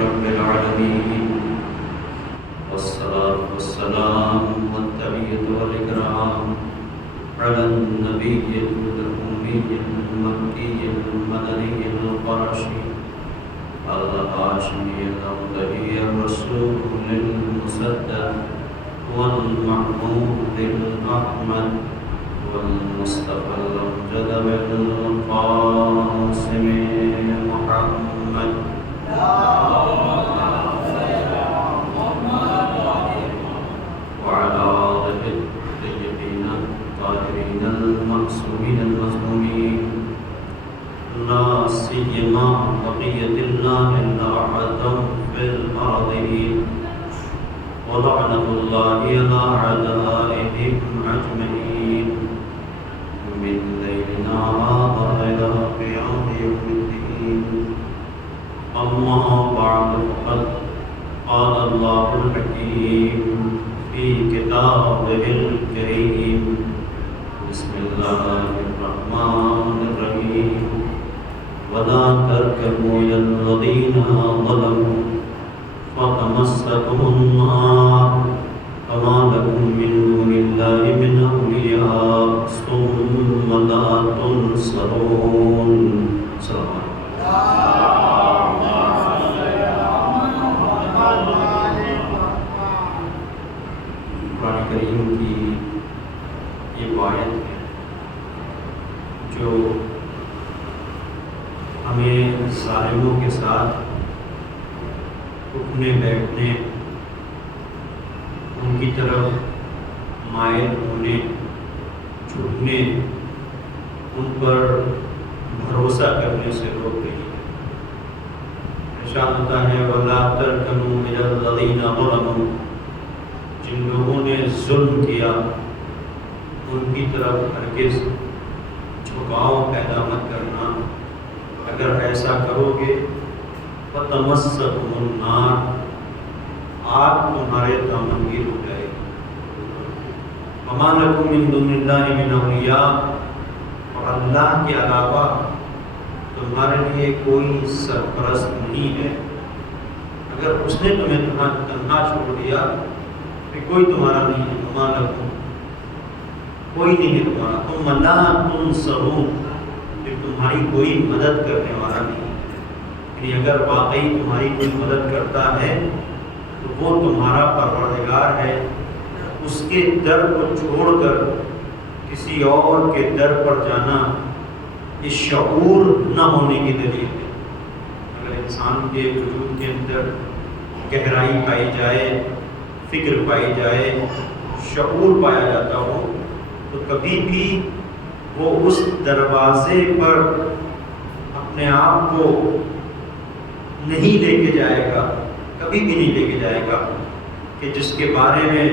رب العالمين، والصلاة والسلام والتحية والإكرام على النبي الأمي المكي المدني القرشي الهاشمي الأبدي الرسول المسدد والمحمود الأحمد والمصطفى الأمجد بالقاسم محمد وعلى آله الطيبين الطاهرين المعصومين المظلومين، لا سيما بقية الله الأعظم في الأرضين، ولعنة الله على أعدائهم أجمعين من ليلنا هذا إلى قيام يوم الدين. أما بعد، فقد قال الله الحكيم في كتابه الكريم: بسم الله الرحمن الرحيم، ولا تركنوا إلى الذين ظلموا فتمسكم النار فما لكم من دون الله من أولياء ثم لا تنصرون. صلى الله قرآن کریم کی یہ آیت ہے جو ہمیں ظالموں کے ساتھ اٹھنے بیٹھنے، ان کی طرف مائل ہونے، جھکنے، ان پر بھروسہ کرنے سے روک رہی ہے۔ ارشاد ہوتا ہے: وَلَا تَرْكَنُوا إِلَى الَّذِينَ ظَلَمُوا، جن لوگوں نے ظلم کیا ان کی طرف ہرگز جھکاؤ پیدا مت کرنا، اگر ایسا کرو گے فَتَمَسَّكُمُ النَّارُ، آگ تمہارے دامنگیر ہو جائے گی۔ وَمَا لَكُم مِّن دُونِ اللَّهِ مِنْ أَوْلِيَاءَ، اور اللہ کے علاوہ تمہارے لیے کوئی سرپرست نہیں ہے۔ اگر اس نے تمہیں تنہا چھوڑ دیا کہ کوئی تمہارا نہیں ہے، وَمَا لَكُم، کوئی نہیں ہے تمہارا، ثُمَّ لَا تُنصَرُونَ، پھر تمہاری کوئی مدد کرنے والا نہیں۔ یعنی اگر واقعی تمہاری کوئی مدد کرتا ہے تو وہ تمہارا پروردگار ہے، اس کے در کو چھوڑ کر کسی اور کے در پر جانا یہ شعور نہ ہونے کی دلیل ہے۔ اگر انسان کے وجود کے اندر گہرائی پائی جائے، فکر پائی جائے، شعور پایا جاتا ہو، تو کبھی بھی وہ اس دروازے پر اپنے آپ کو نہیں لے کے جائے گا، کبھی بھی نہیں لے کے جائے گا کہ جس کے بارے میں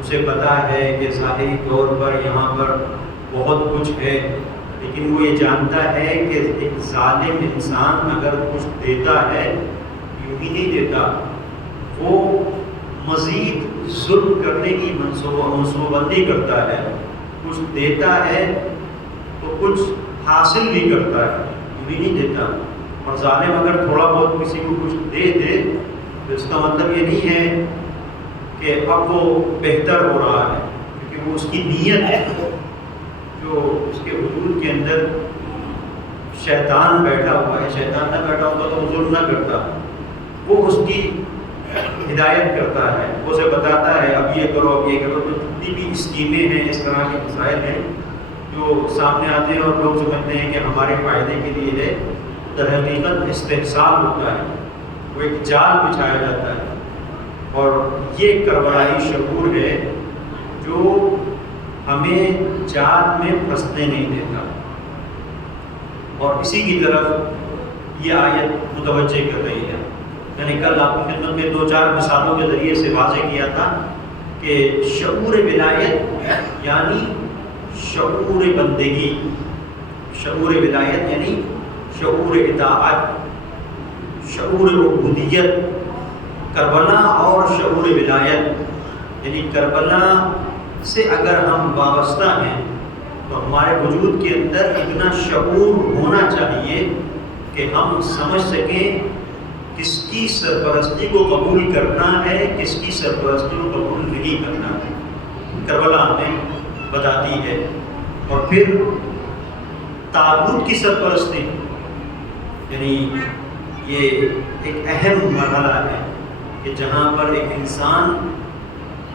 اسے پتا ہے کہ ظاہری طور پر یہاں پر بہت کچھ ہے، لیکن وہ یہ جانتا ہے کہ ایک ظالم انسان اگر کچھ دیتا ہے یوں ہی نہیں دیتا، وہ مزید ظلم کرنے کی منصوبہ بندی کرتا ہے، کچھ دیتا ہے تو کچھ حاصل بھی کرتا ہے، یوں ہی نہیں دیتا۔ اور ظالم اگر تھوڑا بہت کسی کو کچھ دے دے تو اس کا مطلب یہ نہیں ہے کہ اب وہ بہتر ہو رہا ہے، کیونکہ وہ اس کی نیت ہے، جو اس کے وجود کے اندر شیطان بیٹھا ہوا ہے۔ شیطان نہ بیٹھا ہوتا تو وہ ظلم نہ کرتا، وہ اس کی ہدایت کرتا ہے، وہ اسے بتاتا ہے اب یہ کرو، اب یہ کرو۔ تو جتنی بھی اسکیمیں ہیں، اس طرح کے مسائل ہیں جو سامنے آتے ہیں اور لوگ سمجھتے ہیں کہ ہمارے فائدے کے لیے ہے، در حقیقت استحصال ہوتا ہے، وہ ایک جال بچھایا جاتا ہے۔ اور یہ کربلائی شعور ہے جو ہمیں جال میں پھنسنے نہیں دیتا، اور اسی کی طرف یہ آیت متوجہ کر رہی ہے۔ یعنی کل آپ کی خدمت میں 2-4 مثالوں کے ذریعے سے واضح کیا تھا کہ شعور ولایت یعنی شعور بندگی، شعور ولایت یعنی شعور اطاعت، شعور عبودیت۔ کربلا اور شعور ولایت یعنی کربلا سے اگر ہم وابستہ ہیں تو ہمارے وجود کے اندر اتنا شعور ہونا چاہیے کہ ہم سمجھ سکیں کس کی سرپرستی کو قبول کرنا ہے، کس کی سرپرستی کو قبول نہیں کرنا ہے، کربلا ہمیں بتاتی ہے۔ اور پھر طاغوت کی سرپرستی، یعنی یہ ایک اہم مرحلہ ہے کہ جہاں پر ایک انسان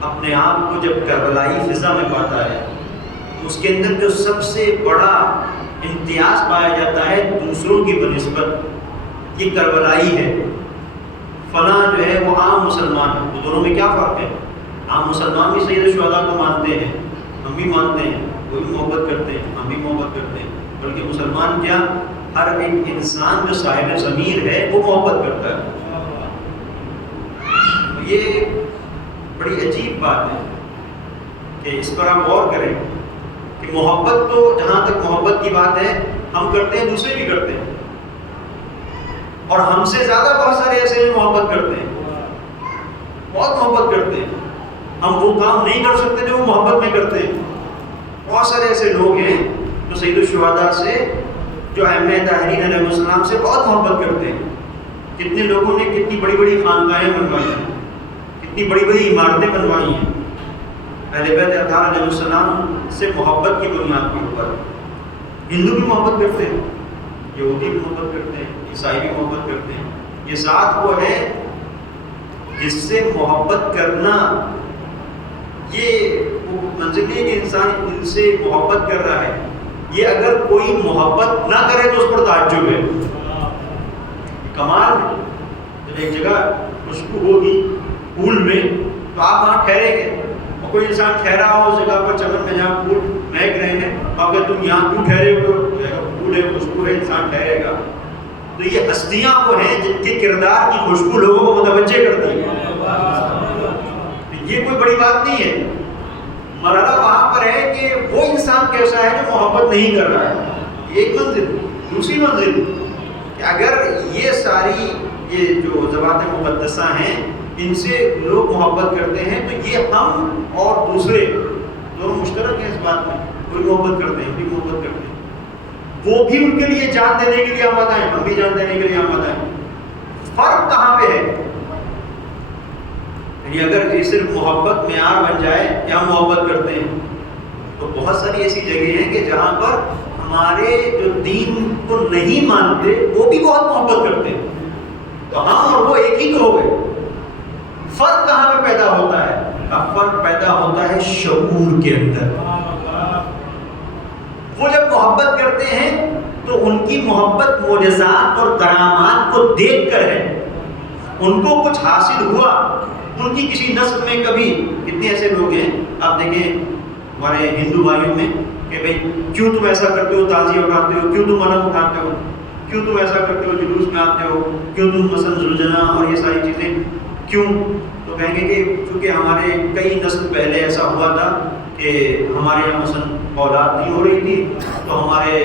اپنے آپ کو جب کربلائی فضا میں پاتا ہے، اس کے اندر جو سب سے بڑا امتیاز پایا جاتا ہے دوسروں کی بنسبت، یہ کربلائی ہے۔ فلاں جو ہے وہ عام مسلمان ہے، تو دونوں میں کیا فرق ہے؟ عام مسلمان بھی سید الشہداء کو مانتے ہیں، ہم بھی مانتے ہیں، وہ بھی محبت کرتے ہیں، ہم بھی محبت کرتے ہیں، بلکہ مسلمان کیا، ہر ایک انسان جو صاحب ضمیر ہے وہ محبت کرتا ہے۔ یہ بڑی عجیب بات ہے کہ اس پر آپ غور کریں کہ محبت تو جہاں تک محبت کی بات ہے ہم کرتے ہیں، دوسرے بھی کرتے ہیں، اور ہم سے زیادہ بہت سارے ایسے ہیں محبت کرتے ہیں، بہت محبت کرتے ہیں، ہم وہ کام نہیں کر سکتے جو وہ محبت میں کرتے ہیں۔ بہت سارے ایسے لوگ ہیں جو سید الشہداء سے، جو ائمہ طاہرین علیہ السلام سے بہت محبت کرتے ہیں۔ کتنے لوگوں نے کتنی بڑی بڑی خانقاہیں بنوائی ہیں، کتنی بڑی بڑی عمارتیں بنوائی ہیں اہل بیت اطہار علیہ السلام سے محبت کی بنیاد کے اوپر۔ ہندو بھی محبت کرتے ہیں، یہودی بھی محبت کرتے ہیں، عیسائی بھی محبت کرتے ہیں۔ یہ ذات وہ ہے جس سے محبت کرنا، یہ وہ منزل نہیں کہ انسان ان سے محبت کر رہا ہے، یہ اگر کوئی محبت نہ کرے تو اس پر تعجب ہے، کمال ہے۔ جب ایک جگہ خوشبو ہوگی پھول میں تو آپ وہاں ٹھہریں گے، اور کوئی انسان ٹھہرا ہو اس جگہ پر چمن میں جہاں پھول مہک رہے ہیں، اگر تم یہاں کیوں ٹھہرے ہو، پھول ہے، خوشبو ہے، انسان ٹھہرے گا۔ تو یہ ہستیاں وہ ہیں جن کے کردار کی خوشبو لوگوں کو متوجہ کرتی ہے۔ یہ کوئی بڑی بات نہیں ہے۔ مرحلہ وہاں پر ہے کہ وہ انسان کیسا ہے جو محبت نہیں کر رہا ہے، ایک منزل۔ دوسری منزل کہ اگر یہ ساری یہ جو ذوات مقدسہ ہیں ان سے لوگ محبت کرتے ہیں تو یہ ہم اور دوسرے دونوں مشترک ہیں اس بات میں، کوئی محبت کرتے ہیں، کوئی محبت کرتے ہیں، وہ بھی ان کے لیے جان دینے کے لیے آمادہ ہیں، ہم بھی جان دینے کے لیے آمادہ ہیں۔ فرق کہاں پہ ہے؟ یعنی اگر یہ صرف محبت معیار بن جائے کہ ہم محبت کرتے ہیں، تو بہت ساری ایسی جگہیں ہیں کہ جہاں پر ہمارے جو دین کو نہیں مانتے وہ بھی بہت محبت کرتے ہیں، تو ہم اور وہ ایک ہی تو ہو گئے۔ فرق کہاں پہ پیدا ہوتا ہے؟ فرق پیدا ہوتا ہے شعور کے اندر۔ وہ جب محبت کرتے ہیں تو ان کی محبت معجزات اور کرامات کو دیکھ کر ہے، ان کو کچھ حاصل ہوا، ان کی کسی نسل میں کبھی، کتنے ایسے لوگ ہیں آپ دیکھیں ہمارے ہندو بھائیوں میں کہ بھئی کیوں تم ایسا کرتے ہو، تعزیہ اٹھاتے ہو، کیوں تم علم اٹھاتے ہو، کیوں تم ایسا کرتے ہو، جلوس میں آتے ہو، کیوں تم مثلا زلجنا اور یہ ساری چیزیں کیوں؟ تو کہیں گے کہ چونکہ ہمارے کئی نسل پہلے ایسا ہوا تھا کہ ہمارے یہاں مثلا اولاد نہیں ہو رہی تھی، تو ہمارے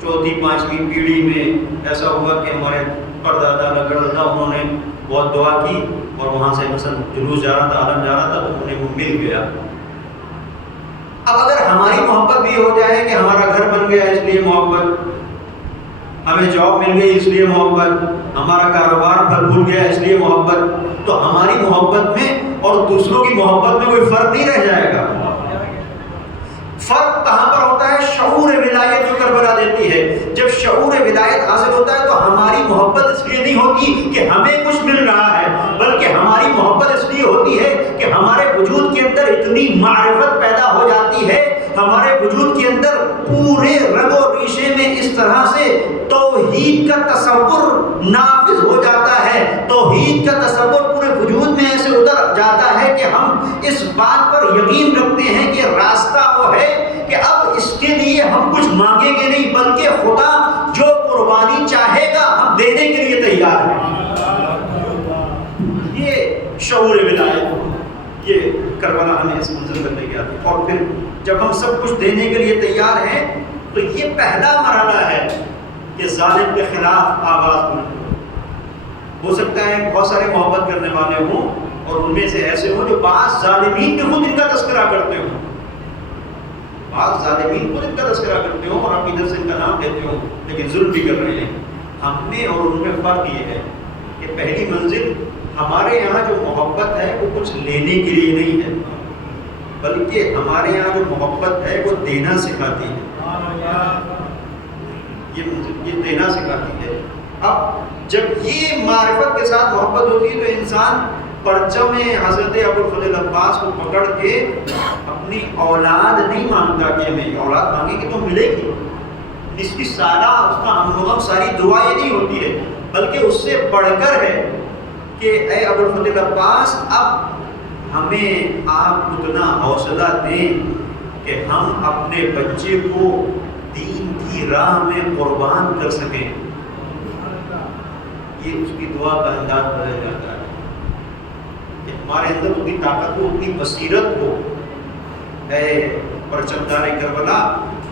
چوتھی پانچویں پیڑھی میں ایسا ہوا کہ ہمارے پردادا لگڑدا انہوں نے بہت دعا کی اور وہاں سے مثلا جلوس جا رہا تھا، عالم جا رہا تھا، تو انہیں وہ مل گیا۔ اب اگر ہماری محبت بھی ہو جائے کہ ہمارا گھر بن گیا اس لیے محبت، ہمیں جاب مل گئی اس لیے محبت، ہمارا کاروبار پھل پھول گیا اس لیے محبت، تو ہماری محبت میں اور دوسروں کی محبت میں کوئی فرق نہیں رہ جائے گا۔ فرق کہاں پر ہوتا ہے؟ شعور ولایت جو کربلا دیتی ہے۔ جب شعور ولایت حاصل ہوتا ہے تو ہماری محبت اس لیے نہیں ہوتی کہ ہمیں کچھ مل رہا ہے، بلکہ ہماری محبت اس لیے ہوتی ہے کہ ہمارے وجود کے اندر اتنی معرفت پیدا ہو جاتی ہے، ہمارے وجود کے اندر پورے رگ و ریشے میں اس طرح سے توحید کا تصور نافذ ہو جاتا ہے، توحید کا تصور پورے وجود میں ایسے اتر جاتا ہے کہ ہم اس بات پر یقین رکھتے ہیں کہ راستہ وہ ہے کہ اب اس کے لیے ہم کچھ مانگیں گے نہیں، بلکہ خدا جو قربانی چاہے گا ہم دینے کے لیے تیار ہیں۔ یہ شعور ولایت، یہ کربلا ہمیں اس منزل پر لے گیا تھا۔ اور پھر جب ہم سب کچھ دینے کے لیے تیار ہیں تو یہ پہلا مرحلہ ہے کہ ظالم کے خلاف آواز بلند ہو سکتا ہے بہت سارے محبت کرنے والے ہوں اور ان میں سے ایسے ہوں جو بعض ظالمین کے خود ان کا تذکرہ کرتے ہوں، بعض ظالمین خود ان کا تذکرہ کرتے ہوں اور اپنی طرف سے ان کا نام لیتے ہوں، لیکن ظلم بھی کر رہے ہیں۔ ہم میں اور ان میں فرق یہ ہے کہ پہلی منزل ہمارے یہاں جو محبت ہے وہ کچھ لینے کے لیے نہیں ہے، بلکہ ہمارے یہاں جو محبت ہے وہ دینا سکھاتی ہے، یہ دینا سکھاتی ہے۔ اب جب یہ معرفت کے ساتھ محبت ہوتی ہے تو انسان پرچم حضرت ابوالفضل عباس کو پکڑ کے اپنی اولاد نہیں مانگتا کہ ہمیں اولاد مانگے گی تو ملے گی، اس کی سارا اس کا ہم ساری دعا یہ نہیں ہوتی ہے، بلکہ اس سے بڑھ کر ہے کہ اے ابوالفضل عباس اب ہمیں آپ اتنا حوصلہ دیں کہ ہم اپنے بچے کو دین کی راہ میں قربان کر سکیں۔ یہ اس کی دعا کا انداز بدل جاتا ہے کہ ہمارے اندر اتنی طاقت ہو، اتنی بصیرت ہو، اے پرچمدار کربلا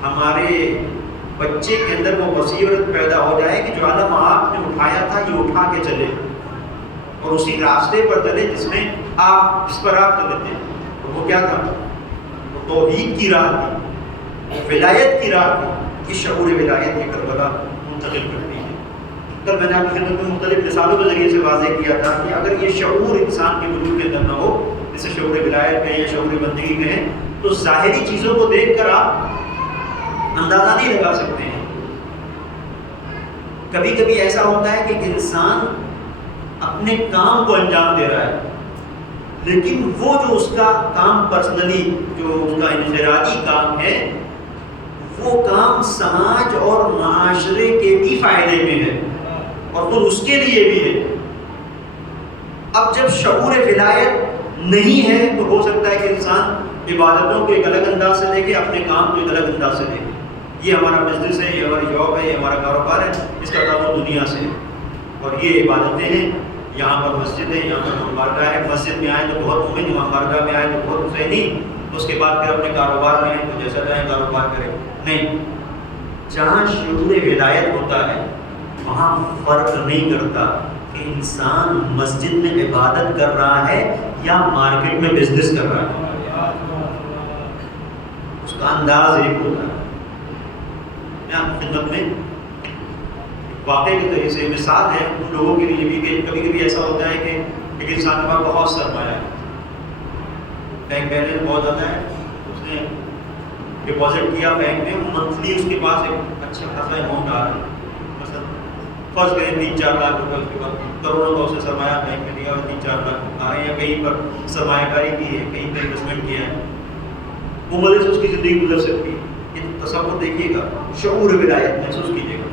ہمارے بچے کے اندر وہ بصیرت پیدا ہو جائے کہ جو عالم آپ نے اٹھایا تھا یہ اٹھا کے چلے اور اسی راستے پر چلے جس پر آپ چلے تھے۔ اور وہ کیا تھا؟ وہ توحید کی راہ تھی، ولایت کی راہ تھی۔ یہ شعور ولایت کی کربلا منتقل کرتی ہے۔ کل میں نے آپ کی خدمت میں مختلف مثالوں کے ذریعے سے واضح کیا تھا کہ اگر یہ شعور انسان کے وجود کے اندر نہ ہو، جسے شعور ولایت کہیں یا شعور بندگی کہیں، تو ظاہری چیزوں کو دیکھ کر آپ اندازہ نہیں لگا سکتے ہیں۔ کبھی کبھی ایسا ہوتا ہے کہ انسان اپنے کام کو انجام دے رہا ہے، لیکن وہ جو اس کا کام پرسنلی، جو اس کا انفرادی کام ہے، وہ کام سماج اور معاشرے کے بھی فائدے میں ہے اور خود اس کے لیے بھی ہے۔ اب جب شعور ولایت نہیں ہے تو ہو سکتا ہے کہ انسان عبادتوں کو ایک الگ انداز سے دیکھے، اپنے کام کو ایک الگ انداز سے دیکھے۔ یہ ہمارا بزنس ہے، یہ ہماری جاب ہے، یہ ہمارا کاروبار ہے، اس کا تعلق دنیا سے ہے، اور یہ عبادتیں ہیں۔ یہاں پر مسجد ہے، یہاں پر امام بارگاہ ہے، مسجد میں آئے تو بہت مومن، امام بارگاہ میں آئے تو بہت حسینی، اس کے بعد پھر اپنے کاروبار میں آئے تو جیسا چاہیں کاروبار کرے۔ نہیں، جہاں شعور ولایت ہوتا ہے وہاں فرق نہیں کرتا کہ انسان مسجد میں عبادت کر رہا ہے یا مارکیٹ میں بزنس کر رہا ہے، اس کا انداز ایک ہوتا ہے۔ میں آپ کی خدمت میں واقعے کے طریقے سے مثال ہے ان لوگوں کے لیے بھی کہ کبھی کبھی ایسا ہوتا ہے کہ ایک انسان کے پاس بہت سرمایہ ہے، بینک بیلنس بہت زیادہ ہے، اس نے ڈپازٹ کیا بینک میں، منتھلی اس کے پاس ایک اچھا خاصا اماؤنٹ آ رہا ہے، مثلا فرض کریں 3-4 لاکھ روپے اس کے بعد کروڑوں کا اسے سرمایہ بینک میں دیا اور 3-4 لاکھ آ رہے ہیں، یا کہیں پر سرمایہ کاری کی ہے، کہیں پر انویسٹمنٹ کیا ہے، وہ مزے سے اس کی زندگی گزر سکتی ہے۔ یہ تصور دیکھیے گا، شعور ولایت محسوس کیجیے گا۔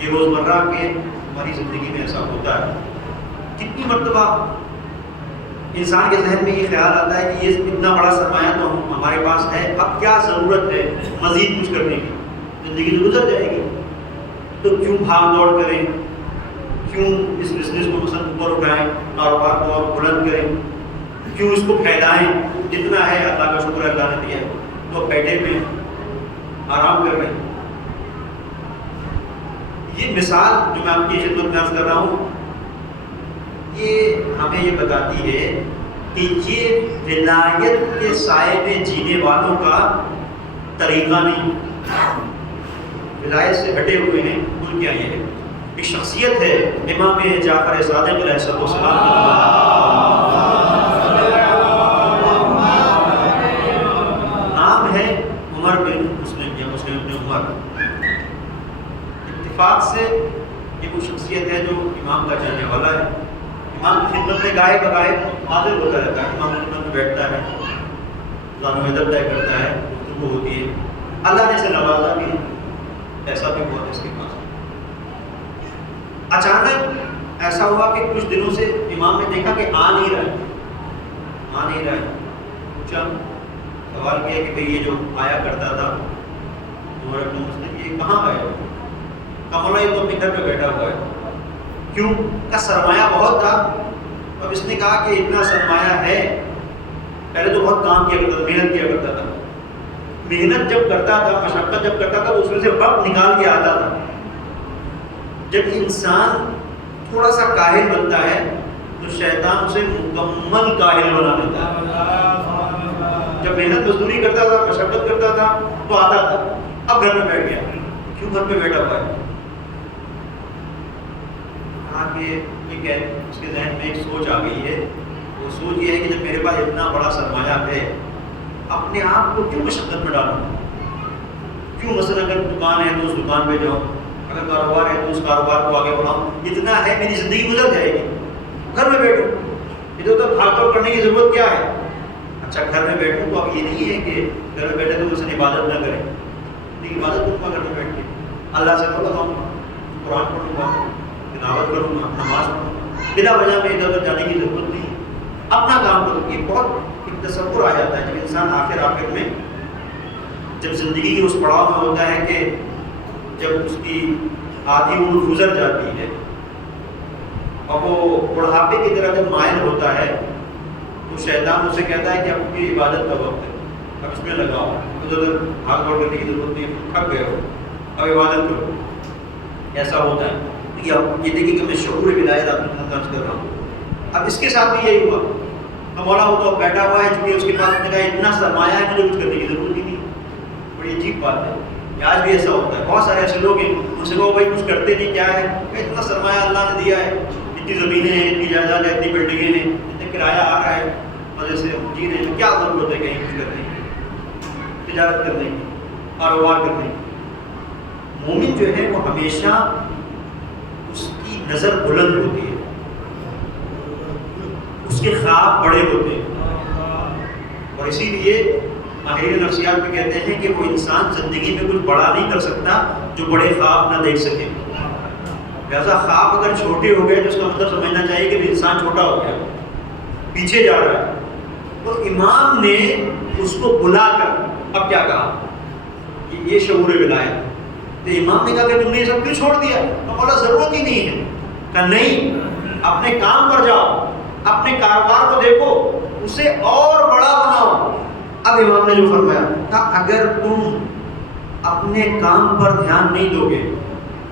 یہ روزمرہ کے ہماری زندگی میں ایسا ہوتا ہے۔ کتنی مرتبہ انسان کے ذہن میں یہ خیال آتا ہے کہ یہ اتنا بڑا سرمایہ تو ہمارے پاس ہے، اب کیا ضرورت ہے مزید کچھ کرنے کی، زندگی تو گزر جائے گی، تو کیوں بھاگ دوڑ کریں، کیوں اس بزنس کو مثلا اوپر اٹھائیں، کاروبار کو اور بلند کریں، کیوں اس کو پھیلائیں، جتنا ہے اللہ کا شکر اللہ نے دیا ہے، تو بیٹھے ہوئے آرام کر رہے ہیں۔ یہ مثال جو میں آپ کی خدمت میں عرض کر رہا ہوں، یہ ہمیں یہ بتاتی ہے کہ یہ ولایت کے سائے میں جینے والوں کا طریقہ نہیں، ولایت سے ہٹے ہوئے ہیں ان کے یہ ہے۔ ایک شخصیت ہے امام جعفر صادق علیہ السلام کا نام ہے عمر بن مسلم یا مسلم بن عمر۔ اتفاق سے یہ وہ شخصیت ہے جو امام کا جانے والا ہے، امام کی خدمت میں گائے بگائے حاضر ہوتا رہتا ہے، امام کی خدمت میں بیٹھتا ہے، زانو ادب طے کرتا ہے، گفتگو ہوتی ہے، اللہ نے اسے نوازا بھی، ایسا بھی بہت اس کے پاس۔ اچانک ایسا ہوا کہ کچھ دنوں سے امام نے دیکھا کہ آ نہیں رہا ہے، پوچھا، سوال کیا کہ بھئی یہ جو آیا کرتا تھا عمر بن مسلم، یہ کہاں گئے؟ کمرہ یہ تو اپنے گھر پہ بیٹھا ہوا ہے۔ کیوں؟ کا سرمایہ بہت تھا، اب اس نے کہا کہ اتنا سرمایہ ہے، پہلے تو بہت کام کیا کرتا تھا، محنت کیا کرتا تھا، محنت جب کرتا تھا، مشقت جب کرتا تھا، اس میں سے وقت نکال کے آتا تھا۔ جب انسان تھوڑا سا کاہل بنتا ہے تو شیطان اسے مکمل کاہل بنا دیتا ہے۔ جب محنت مزدوری کرتا تھا، مشقت کرتا تھا تو آتا تھا، اب گھر میں بیٹھ گیا، کیوں گھر پہ بیٹھا ہوا ہے؟ کہا کہ اس کے ذہن میں ایک سوچ آ گئی ہے. وہ سوچ یہ ہے کہ جب میرے پاس اتنا بڑا سرمایہ ہے اپنے آپ کو کیوں مشقت میں ڈالوں؟ کیوں مثلا اگر دکان ہے تو اس دکان پہ جاؤں, اگر کاروبار ہے تو اس کاروبار کو آگے بڑھاؤں. اتنا ہے میری زندگی گزر جائے گی, گھر میں بیٹھوں, ادھر ادھر بھاگ دوڑ کرنے کی ضرورت کیا ہے؟ اچھا گھر میں بیٹھوں تو اب یہ نہیں ہے کہ گھر میں بیٹھے تو مثلا عبادت نہ کریں, لیکن عبادت کروں گا گھر میں بیٹھ کے, اللہ سے توبہ کروں گا, قرآن پڑھوں گا, تلاوت کروں گا, نماز پڑھوں گا, بلا وجہ میں ادھر ادھر جانے کی ضرورت نہیں, اپنا کام کروں. یہ بہت ایک تصور آ جاتا ہے جب انسان آخر میں جب زندگی کے اس پڑاؤ میں ہوتا ہے کہ جب اس کی آدھی عمر گزر جاتی ہے اور وہ بڑھاپے کی طرح جب مائل ہوتا ہے تو شیطان اسے کہتا ہے کہ اب کی عبادت کا وقت ہے, اب اس میں لگاؤ, ادھر ادھر بھاگ دوڑ کرنے کی ضرورت نہیں, تھک گئے ہو, اب عبادت کرو. ایسا ہوتا ہے. یہ دیکھیے کہ میں شعور ولایت آپ کو درج کر رہا ہوں. اب اس کے ساتھ بھی یہی ہوا, مولا وہ تو بیٹھا ہوا ہے چونکہ اس کے پاس نے کہا اتنا سرمایہ ہے مجھے کچھ کرنے کی ضرورت ہی نہیں. بڑی عجیب بات ہے, آج بھی ایسا ہوتا ہے. بہت سارے ایسے لوگ ہیں, ان سے کہو بھائی کچھ کرتے نہیں, کیا ہے کہ اتنا سرمایہ اللہ نے دیا ہے, اتنی زمینیں ہیں, اتنی جائیداد ہے, اتنی بلڈنگیں ہیں, اتنا کرایہ آ رہا ہے, مزے سے جی رہے ہیں, کیا ضرورت ہے کہیں کچھ کرنے کی, تجارت کرنے کی, کاروبار کرنے کی. مومن جو ہے وہ ہمیشہ اس کی نظر بلند ہوتی ہے, اس کے خواب بڑے ہوتے ہیں, اور اسی لیے ماہرین نفسیات بھی کہتے ہیں کہ وہ انسان زندگی میں کچھ بڑا نہیں کر سکتا جو بڑے خواب نہ دیکھ سکے. لہٰذا خواب اگر چھوٹے ہو گئے تو اس کا مطلب سمجھنا چاہیے کہ انسان چھوٹا ہو گیا, پیچھے جا رہا ہے. تو امام نے اس کو بلا کر اب کیا کہا, یہ شعور ولایت. تو امام نے کہا کہ تم نے یہ سب کیوں چھوڑ دیا؟ تو بولا ضرورت ہی نہیں ہے. کہا نہیں, اپنے کام پر جاؤ, اپنے کاروبار کو دیکھو, اسے اور بڑا بناؤ. اب امام نے جو فرمایا کہا اگر تم اپنے کام پر دھیان نہیں دو گے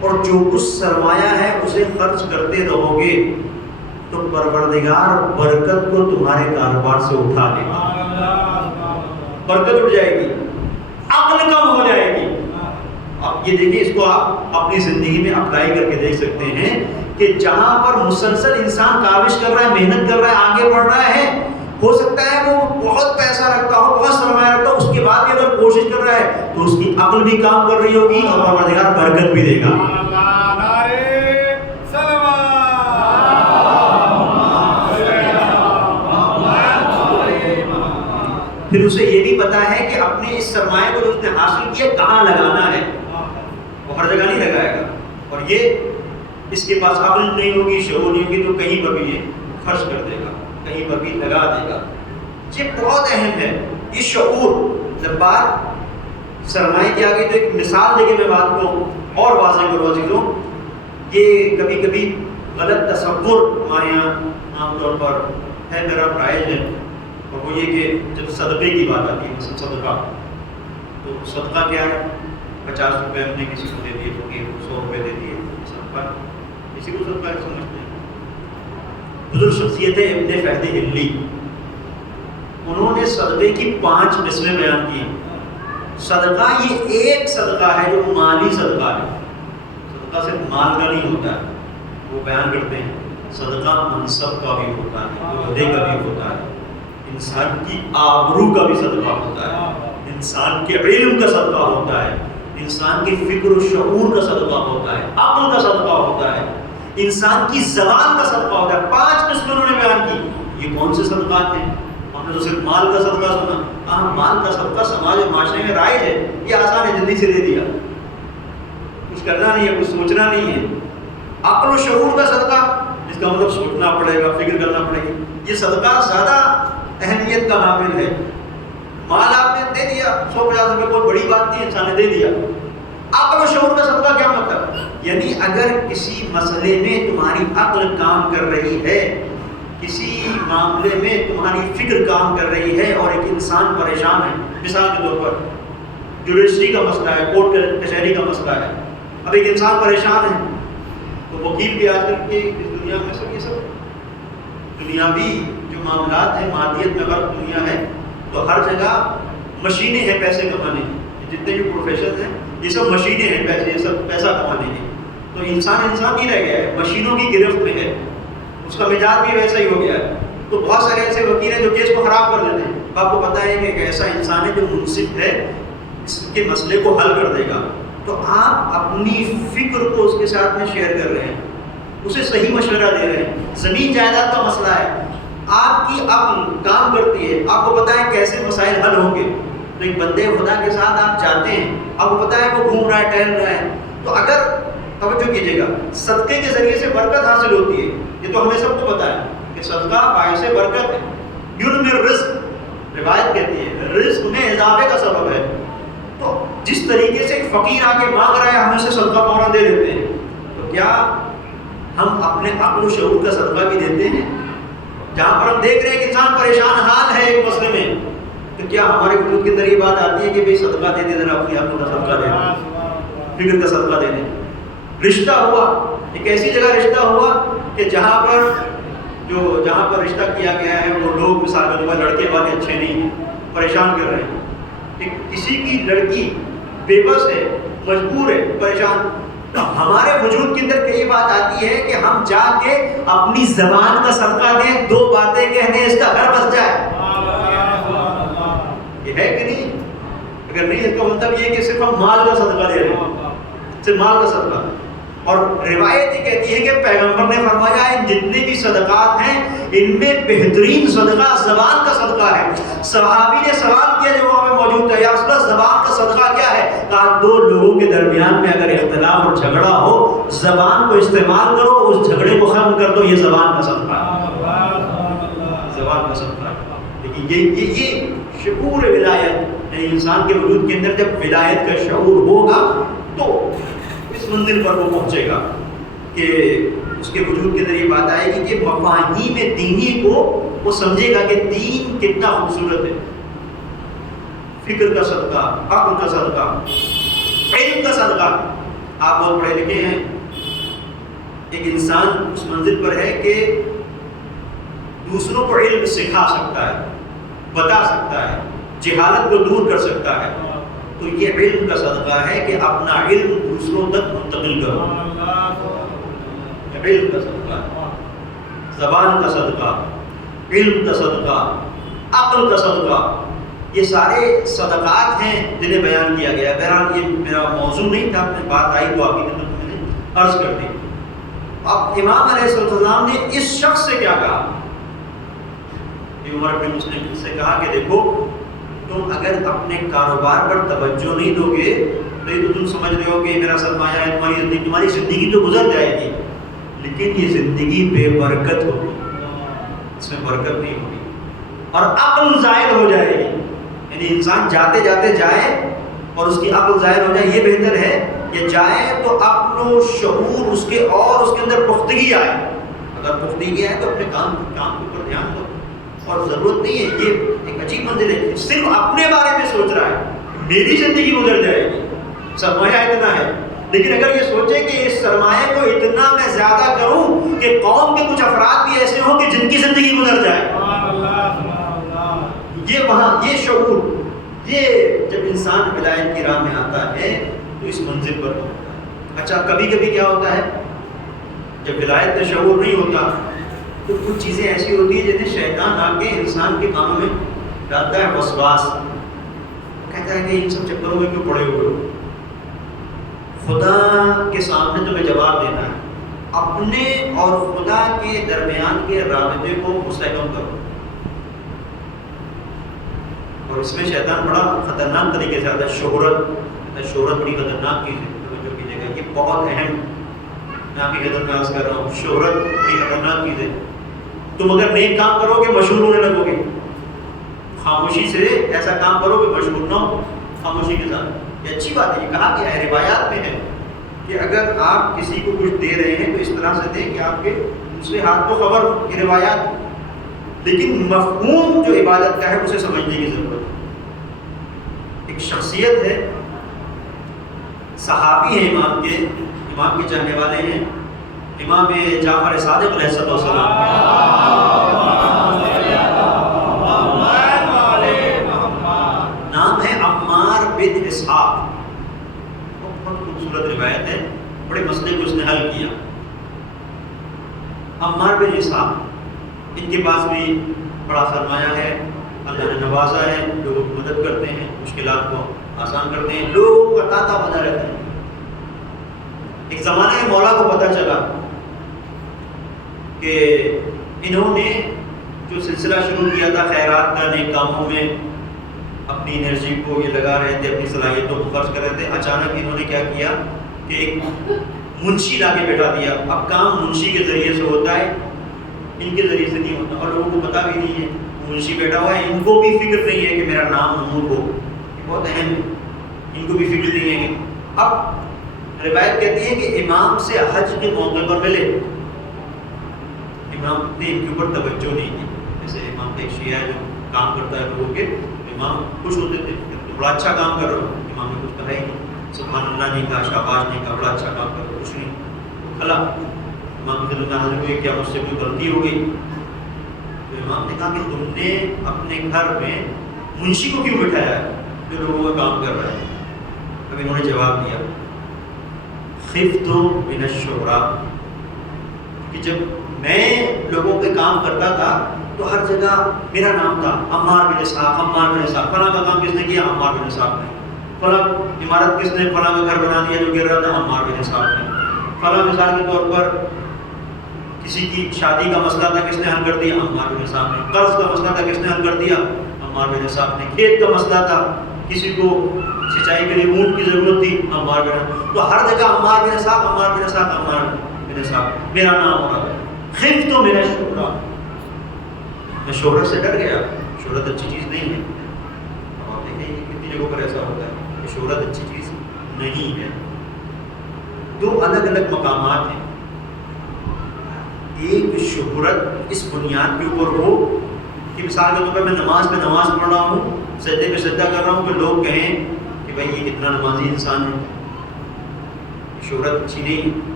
اور جو کچھ سرمایہ ہے اسے خرچ کرتے رہو گے تو پروردگار برکت کو تمہارے کاروبار سے اٹھا دے گا, برکت اٹھ جائے گی, عقل کم ہو جائے گی. اب یہ دیکھیں, اس کو آپ اپنی زندگی میں اپلائی کر کے دیکھ سکتے ہیں کہ جہاں پر مسلسل انسان کاوش کر رہا ہے, محنت کر رہا ہے, آگے بڑھ رہا ہے, ہو سکتا ہے وہ بہت پیسہ رکھتا ہو, بہت سرمایہ رکھتا ہو, اس کے بعد بھی اگر کوشش کر رہا ہے تو اس کی عقل بھی کام کر رہی ہوگی اور پروردگار برکت بھی دے گا. پھر اسے یہ بھی پتا ہے کہ اپنے اس سرمایہ کو جو اس نے حاصل کیا کہاں لگانا ہے, وہ ہر جگہ نہیں لگائے گا. اور یہ اس کے پاس عقل نہیں ہوگی, شعور نہیں ہوگی, تو کہیں پر بھی یہ خرچ کر دے گا, کہیں پر بھی لگا دے گا. یہ بہت اہم ہے, یہ شعور. جب بات سرمایہ کی آ گئی تو ایک مثال دے کے میں بات کو اور واضح کروا سکوں. یہ کبھی کبھی غلط تصور ہمارے یہاں عام طور پر ہے, میرا رائج ہے, اور وہ یہ کہ جب صدقے کی بات آتی ہے, مثلا صدقہ, تو صدقہ کیا ہے, 50 روپے ہم نے کسی کو دے دیے, تو 100 روپے دے دیے, صدقہ کسی کو صدقہ سمجھتے ہیں. بزرگ شخصیت ہے ابن فہد ہلی, انہوں نے صدقے کی 5 قسمیں بیان کی. صدقہ یہ ایک صدقہ ہے جو مالی صدقہ ہے, صدقہ صرف مال کا نہیں ہوتا ہے. وہ بیان کرتے ہیں صدقہ منصب کا بھی ہوتا ہے, عہدے کا بھی ہوتا ہے, انسان کی آبرو کا بھی صدقہ ہوتا ہے, انسان کے علم کا صدقہ ہوتا ہے, انسان کی فکر و شعور کا صدقہ ہوتا ہے, عقل کا صدقہ ہوتا ہے, انسان کی زبان کا صدقہ ہوتا ہے. 5 قسمیں انہوں نے بیان کی. یہ کون سے صدقات ہیں؟ ہم نے تو صرف مال کا صدقہ سنا. ہاں, مال کا صدقہ سماج و معاشرے میں رائج ہے, یہ آسان ہے, جلدی سے دے دیا, کچھ کرنا نہیں ہے, کچھ سوچنا نہیں ہے. عقل و شعور کا صدقہ, اس کا مطلب سوچنا پڑے گا, فکر کرنا پڑے گی. یہ صدقہ زیادہ اہمیت کا حامل ہے. مال آپ نے دے دیا, 150 روپے, کوئی بڑی بات نہیں, انسان نے دے دیا. عقل و شعور کا صدقہ کیا مطلب؟ یعنی اگر کسی مسئلے میں تمہاری عقل کام کر رہی ہے, کسی معاملے میں تمہاری فکر کام کر رہی ہے, اور ایک انسان پریشان ہے, مثال کے طور پر جوڈیشری کا مسئلہ ہے, کورٹ کچہری کا مسئلہ ہے, اب ایک انسان پریشان ہے, تو وکیل بھی آج کل کی اس دنیا میں سب یہ سب دنیاوی جو معاملات ہیں, مادیت میں غرق دنیا ہے, تو ہر جگہ مشینیں ہیں پیسے کمانے کی. جتنے بھی پروفیشن ہیں یہ سب مشینیں ہیں پیسے, یہ سب پیسہ کمانے کی. تو انسان نہیں رہ گیا ہے، مشینوں کی گرفت میں ہے، اس کا مزاج بھی ویسا ہی ہو گیا ہے. تو بہت سارے ایسے وکیل ہیں جو کیس کو خراب کر دیتے ہیں. آپ کو پتہ ہے کہ ایک ایسا انسان ہے جو منصف ہے، اس کے مسئلے کو حل کر دے گا. تو آپ اپنی فکر کو اس کے ساتھ میں شیئر کر رہے ہیں، اسے صحیح مشورہ دے رہے ہیں. زمین جائیداد کا مسئلہ ہے، آپ کی عقل کام کرتی ہے، آپ کو پتہ ہے کیسے مسائل حل ہوں گے. تو ایک بندے خدا کے ساتھ آپ جاتے ہیں، آپ کو پتہ ہے وہ گھوم رہا ہے، ٹہل رہا ہے. تو اگر توجہ کیجیے گا، صدقے کے ذریعے سے برکت حاصل ہوتی ہے. یہ تو ہمیں سب کو پتہ ہے کہ صدقہ باعث برکت ہے. یُنْمِي الرِّزْقَ، روایت کہتی ہے رزق میں اضافے کا سبب ہے. تو جس طریقے سے ایک فقیر آ کے مانگ رہا ہے، ہم اسے صدقہ فوراً دے دیتے ہیں. تو کیا ہم اپنے عقل و شعور کا صدقہ بھی دیتے ہیں؟ جہاں پر ہم دیکھ رہے ہیں کہ انسان پریشان حال ہے ایک مسئلے میں، تو کیا ہمارے وجود کے اندر یہ بات آتی ہے کہ بھئی صدقہ دے دے، ذرا اپنی عقل کا صدقہ دے دے، فکر کا صدقہ دے دیں؟ رشتہ ہوا، ایک ایسی جگہ رشتہ ہوا کہ جہاں پر رشتہ کیا گیا ہے وہ لوگ مثال کے طور پر لڑکے والے اچھے نہیں ہیں، پریشان کر رہے ہیں. کسی کی لڑکی بے بس ہے، مجبور ہے، پریشان. ہمارے وجود کے اندر کئی بات آتی ہے کہ ہم جا کے اپنی زبان کا صدقہ دیں، 2 باتیں کہہ دیں، اس کا گھر بس جائے. یہ ہے کہ نہیں؟ اگر نہیں، اس کا مطلب یہ کہ صرف ہم مال کا صدقہ دے رہے ہیں، صرف مال کا صدقہ. اور روایت یہ کہتی ہے کہ پیغمبر نے فرمایا ہے جتنے بھی صدقات ہیں ان میں بہترین صدقہ زبان کا صدقہ ہے. صحابی نے سوال کیا جو وہاں پہ موجود تھا، یا رسول اللہ زبان کا صدقہ کیا ہے؟ کہا 2 لوگوں کے درمیان میں اگر اختلاف اور جھگڑا ہو، زبان کو استعمال کرو، اس جھگڑے کو ختم کر دو، یہ زبان کا صدقہ ہے. زبان کا صدقہ ہے. لیکن یہ شعور ولایت، یعنی انسان کے وجود کے اندر جب ولایت کا شعور ہوگا تو اس منزل پر وہ پہنچے گا کہ اس کے وجود کے اندر یہ بات آئے گی کہ مفاہیم دینی کو وہ سمجھے گا کہ دین کتنا خوبصورت ہے. فکر کا صدقہ، عقل کا صدقہ، علم کا صدقہ. آپ بہت پڑھے لکھے ہیں، ایک انسان اس منزل پر ہے کہ دوسروں کو علم سکھا سکتا ہے، بتا سکتا ہے، جہالت کو دور کر سکتا ہے. تو یہ علم کا صدقہ ہے کہ اپنا علم دوسروں تک منتقل کرو. علم کا صدقہ، زبان کا صدقہ، علم کا صدقہ، عقل کا صدقہ. یہ سارے صدقات ہیں جنہیں بیان کیا گیا. بہرحال یہ میرا موضوع نہیں تھا، اپنی بات آئی تو آپ کی خدمت میں نے عرض کر دی. اب امام علیہ السلام نے اس شخص سے کیا کہا؟ عمر بن مسلم سے کہا کہ دیکھو، تم اگر اپنے کاروبار پر توجہ نہیں دو گے تو یہ تو تم سمجھ رہے ہو کہ میرا سرمایہ ہے، تمہاری زندگی تو گزر جائے گی، لیکن یہ زندگی بے برکت ہوگی، اس میں برکت نہیں ہوگی، اور عقل ظاہر ہو جائے گی. یعنی انسان جاتے جاتے جائے اور اس کی عقل ظاہر ہو جائے، یہ بہتر ہے کہ جائے تو عقل و شعور اس کے اور اس کے اندر پختگی آئے. اگر پختگی آئے تو اپنے کام کے اوپر دھیان دو. اور ضرورت نہیں ہے، یہ ایک عجیب منزل ہے، صرف اپنے بارے میں سوچ رہا ہے میری زندگی گزر جائے گی، سرمایہ اتنا ہے. لیکن اگر یہ سوچے کہ اس سرمایہ کو اتنا میں زیادہ کروں کہ قوم کے کچھ افراد بھی ایسے ہوں کہ جن کی زندگی گزر جائے، یہ وہاں یہ شعور، یہ جب انسان ولایت کی راہ میں آتا ہے تو اس منزل پر ہوتا ہے. اچھا، کبھی کبھی کیا ہوتا ہے جب ولایت کا شعور نہیں ہوتا تو کچھ چیزیں ایسی ہوتی ہیں جنہیں شیطان آ کے انسان کے کاموں میں ڈالتا ہے وسواس. کہتا ہے کہ ان سب چکروں میں کیوں پڑے ہوئے ہو؟ خدا کے سامنے تمہیں جواب دینا ہے. اپنے اور خدا کے درمیان کے رابطے کو مستحکم کرو. اور اس میں شیطان بڑا خطرناک طریقے سے آتا ہے. شہرت بڑی خطرناک چیز ہے، توجہ کیجیے گا، یہ بہت اہم، میں آپ کی خدمت میں عرض کر رہا ہوں. شہرت بڑی خطرناک چیز ہے. تم اگر نیک کام کرو گے مشہور ہونے لگو گے، خاموشی سے ایسا کام کرو کہ مشہور نہ ہو، خاموشی کے ساتھ. یہ اچھی بات ہے، یہ کہا گیا ہے، روایات میں ہے کہ اگر آپ کسی کو کچھ دے رہے ہیں تو اس طرح سے دیں کہ آپ کے دوسرے ہاتھ کو خبر ہو. یہ روایات، لیکن مفہوم جو عبادت کا ہے اسے سمجھنے کی ضرورت ہے. ایک شخصیت ہے، صحابی ہے، امام کے چاہنے والے ہیں، امام جعفر صادق علیہ السلام. نام ہے عمار بن اسحاق. بہت خوبصورت روایت ہے. بڑے مسئلے کو اس نے حل کیا. عمار بن یاسر ان کے پاس بھی بڑا سرمایہ ہے، اللہ نے نوازا ہے، لوگوں کی مدد کرتے ہیں، مشکلات کو آسان کرتے ہیں، لوگوں کا تاتا بنا رہتا ہے. ایک زمانے میں مولا کو پتہ چلا کہ انہوں نے جو سلسلہ شروع کیا تھا خیرات کا، نیک کاموں میں اپنی انرجی کو یہ لگا رہے تھے، اپنی صلاحیتوں کو خرچ کر رہے تھے، اچانک انہوں نے کیا کیا کہ ایک منشی لا کے بیٹھا دیا. اب کام منشی کے ذریعے سے ہوتا ہے، ان کے ذریعے سے نہیں ہوتا، اور لوگوں کو پتہ بھی نہیں ہے منشی بیٹھا ہوا ہے. ان کو بھی فکر نہیں ہے کہ میرا نام محمود ہو، یہ بہت اہم ہے، ان کو بھی فکر نہیں ہے. اب روایت کہتی ہے کہ امام سے حج کے موقع پر ملے، امام نے ان کے اوپر توجہ نہیں کی. جیسے امام ایک شیعہ ہے جو کام کرتا ہے لوگوں کے، امام خوش ہوتے تھے کہ تم بڑا اچھا کام کر رہے ہو. امام نے کچھ کہا ہی نہیں، سبحان اللہ نہیں کہا، شاباش نہیں کہا، بڑا اچھا کام کر رہے ہو، کچھ نہیں. کھلا امام کی خدمت میں حاضر ہوئے، کیا مجھ سے کوئی غلطی ہو گئی؟ تو امام نے کہا کہ تم نے اپنے گھر میں منشی کو کیوں بٹھایا ہے جو لوگوں کا کام کر رہا ہے؟ اب انہوں نے جواب دیا خفت من الشہرا، کہ جب میں لوگوں کے کام کرتا تھا تو ہر جگہ میرا نام تھا، عمار بن اسحاق، عمار بن اسحاق. فلاں کا کام کس نے کیا؟ عمار بن اسحاق نے. فلاں عمارت کس نے، فلاں کا گھر بنا دیا جو گر رہا تھا، عمار بن اسحاق نے. فلاں مثال کے طور پر کسی کی شادی کا مسئلہ تھا، کس نے حل کر دیا؟ عمار بن اسحاق نے. قرض کا مسئلہ تھا، کس نے حل کر دیا؟ عمار بن اسحاق نے. کھیت کا مسئلہ تھا، کسی کو سچائی کے لیے اونٹ کی ضرورت تھی، عمار بن. تو ہر جگہ عمار بن اسحاق، عمار بن اسحاق، عمار بن اسحاق، میرا نام ہو رہا تھا. خفت من الشہرا، میں شہرت سے ڈر گیا. شہرت اچھی چیز نہیں ہے. آپ دیکھیں کہ کتنی جگہوں پر ایسا ہوتا ہے کہ شہرت اچھی چیز نہیں ہے. دو الگ الگ مقامات ہیں. ایک شہرت اس بنیاد کے اوپر ہو کہ مثال کے طور پر میں نماز پہ نماز پڑھ رہا ہوں، سجدے پہ سجدہ کر رہا ہوں، کہ لوگ کہیں کہ بھائی یہ کتنا نمازی انسان ہے. شہرت اچھی نہیں ہے.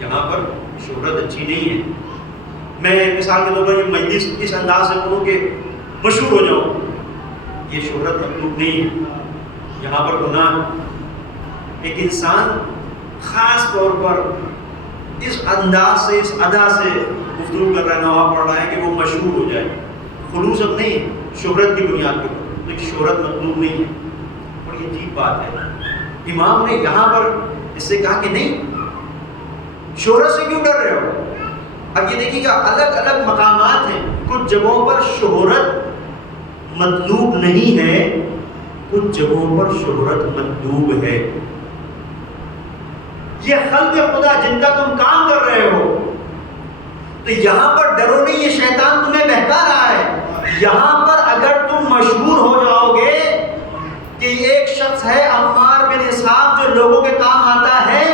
یہاں پر شہرت اچھی نہیں ہے. میں مثال کے طور پر یہ مجلس اس انداز سے کروں کہ مشہور ہو جاؤں، یہ شہرت مطلوب نہیں ہے. یہاں پر گناہ. ایک انسان خاص طور پر اس انداز سے، اس ادا سے گفتگو کر رہا ہے، نواب پڑھ رہا ہے کہ وہ مشہور ہو جائے. خلوص اب نہیں ہے، شہرت کی بنیاد پر، لیکن شہرت مطلوب نہیں ہے. اور یہ عجیب بات ہے. امام نے یہاں پر اس سے کہا کہ نہیں، شہرت سے کیوں ڈر رہے ہو؟ اب یہ دیکھیے گا الگ الگ مقامات ہیں. کچھ جگہوں پر شہرت مطلوب نہیں ہے، کچھ جگہوں پر شہرت مطلوب ہے. یہ خلق خدا جن کا تم کام کر رہے ہو، تو یہاں پر ڈرو نہیں، یہ شیطان تمہیں بہکا رہا ہے. یہاں پر اگر تم مشہور ہو جاؤ گے کہ ایک شخص ہے عمار بن اسحاق جو لوگوں کے کام آتا ہے،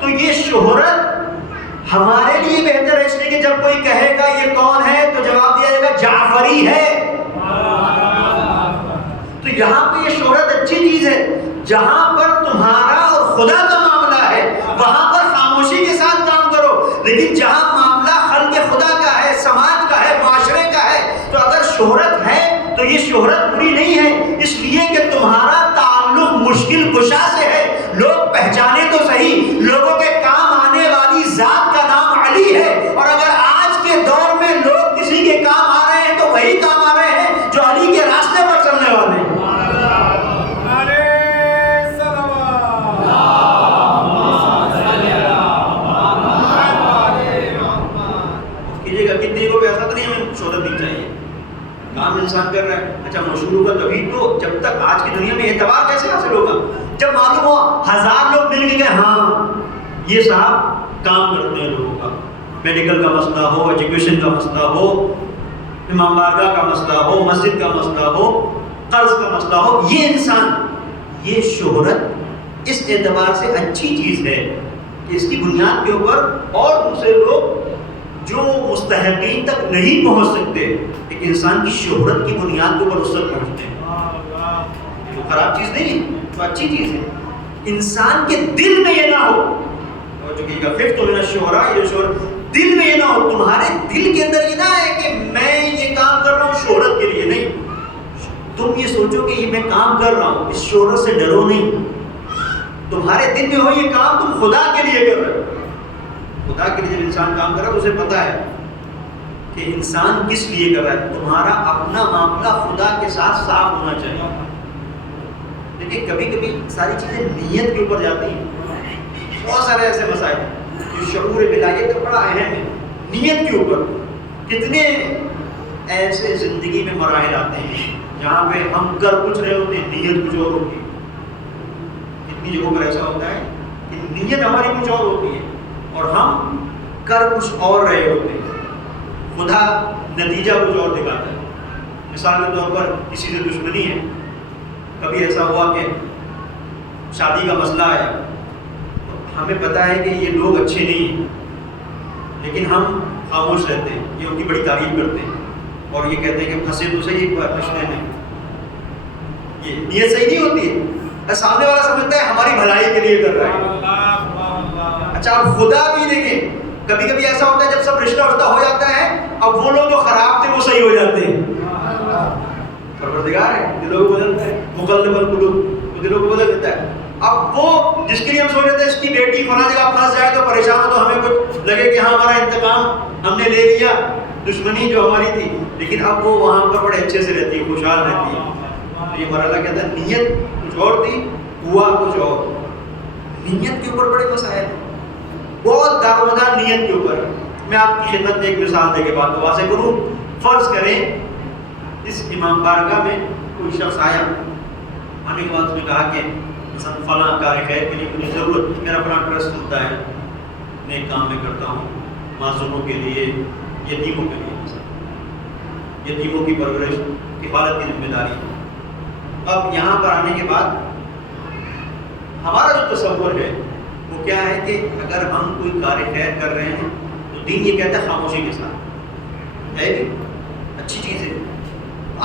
تو یہ شہرت ہمارے لیے بہتر ہے. اس لیے کہ جب کوئی کہے گا یہ کون ہے تو جواب دیا جائے گا جعفری ہے. تو یہاں پہ یہ شہرت اچھی چیز ہے. جہاں پر تمہارا اور خدا کا معاملہ ہے وہاں پر خاموشی کے ساتھ کام کرو. لیکن جہاں معاملہ خلق خدا کا ہے، سماج کا ہے، معاشرے کا ہے، تو اگر شہرت ہے تو یہ شہرت بری نہیں ہے، اس لیے کہ تمہارا تعلق مشکل کشا سے ہے. لوگ پہچانے تو صحیح، لوگوں کے کام آنے والی ذات کا نام علی ہے. اور اگر آج کے دور میں لوگ کسی کے کام آ رہے ہیں تو وہی کام آ رہے ہیں جو علی کے راستے پر چلنے والے ہیں. کتنے کو بھی ایسا تو نہیں ہمیں شہرت نہیں چاہیے. کام انسان کر رہا ہے، اچھا مشہور ہوگا تبھی تو. جب تک آج کی دنیا میں اعتبار کیسے حاصل ہوگا؟ جب معلوم ہو 1000 لوگ مل کے کہ ہاں یہ صاحب کام کرتے ہیں لوگوں کا، میڈیکل کا مسئلہ ہو، ایجوکیشن کا مسئلہ ہو، امام بارگاہ کا مسئلہ ہو، مسجد کا مسئلہ ہو، قرض کا مسئلہ ہو، یہ انسان، یہ شہرت اس اعتبار سے اچھی چیز ہے کہ اس کی بنیاد کے اوپر اور دوسرے لوگ جو مستحقین تک نہیں پہنچ سکتے ایک انسان کی شہرت کی بنیاد کے اوپر اس تک پہنچتے ہیں. تو خراب چیز نہیں ہے، تو اچھی چیز ہے. انسان کے دل میں یہ نہ ہو، اور جو کہ خفت من الشہرا، یہ شہرت دل میں یہ نہ ہو، تمہارے دل کے اندر یہ نہ ہے کہ میں یہ کام کر رہا ہوں شہرت کے لیے. نہیں، تم یہ سوچو کہ یہ میں کام کر رہا ہوں، اس شہرت سے ڈرو نہیں. تمہارے دل میں ہو یہ کام تم خدا کے لیے کر رہے ہو. خدا کے لیے جب انسان کام کر رہا ہے اسے پتا ہے کہ انسان کس لیے کر رہا ہے. تمہارا اپنا معاملہ خدا کے ساتھ صاف ہونا چاہیے. دیکھیں کبھی کبھی ساری چیزیں نیت کے اوپر جاتی ہیں. بہت سارے ایسے مسائل جو شعور ولایت کا بڑا اہم ہے. نیت کے اوپر کتنے ایسے زندگی میں مراحل آتے ہیں جہاں پہ ہم کر کچھ رہے ہوتے ہیں, نیت کچھ اور ہوتی ہے. کتنی جگہوں پر ایسا ہوتا ہے کہ نیت ہماری کچھ اور ہوتی ہے اور ہم کر کچھ اور رہے ہوتے ہیں. خدا نتیجہ کچھ اور دکھاتا ہے. مثال کے طور پر کسی سے دشمنی ہے. کبھی ایسا ہوا کہ شادی کا مسئلہ ہے, ہمیں پتہ ہے کہ یہ لوگ اچھے نہیں ہیں لیکن ہم خاموش رہتے ہیں, یہ ان کی بڑی تعریف کرتے ہیں اور یہ کہتے ہیں کہ پھنسے تو صحیح ایک بار پچھلے میں. یہ نیت صحیح نہیں ہوتی ہے. سامنے والا سمجھتا ہے ہماری بھلائی کے لیے کر رہا ہے. اچھا آپ خدا بھی دیکھیں, کبھی کبھی ایسا ہوتا ہے جب سب رشتہ ہو جاتا ہے اب وہ لوگ جو خراب تھے وہ صحیح ہو جاتے ہیں. پروردگار ہے, دلوں کو بدلتا ہے. مقلب القلوب, وہ دلوں کو بدل دیتا ہے. اب وہ جس کے لیے ہم سوچ رہے تھے اس کی بیٹی فلاں جگہ پھنس جائے تو پریشان ہو تو ہمیں کچھ لگے کہ ہاں ہمارا انتقام ہم نے لے لیا, دشمنی جو ہماری تھی, لیکن اب وہ وہاں پر بڑے اچھے سے رہتی ہے, خوشحال رہتی ہے. تو یہ مرحلہ کہتا ہے نیت کچھ اور تھی, ہوا کچھ اور. نیت کے اوپر بڑے مسائل ہیں, بہت دارومدار نیت کے اوپر. میں آپ کی خدمت میں ایک مثال دے کے بات کو واضح کروں. فرض کریں اس امام بارگاہ میں کوئی شخص آیا, آنے کے بعد اس نے کہا کہ مثلا فلاں کار خیر کے لیے مجھے ضرورت, میرا اپنا ٹرسٹ ہوتا ہے, نیک کام میں کرتا ہوں, معذوروں کے لیے, یتیموں کے لیے, مثلا یتیموں کی پرورش کفالت کی ذمہ داری. اب یہاں پر آنے کے بعد ہمارا جو تصور ہے وہ کیا ہے کہ اگر ہم کوئی کار خیر کر رہے ہیں تو دین یہ کہتا ہے خاموشی کے ساتھ ہے بھی اچھی چیز ہے.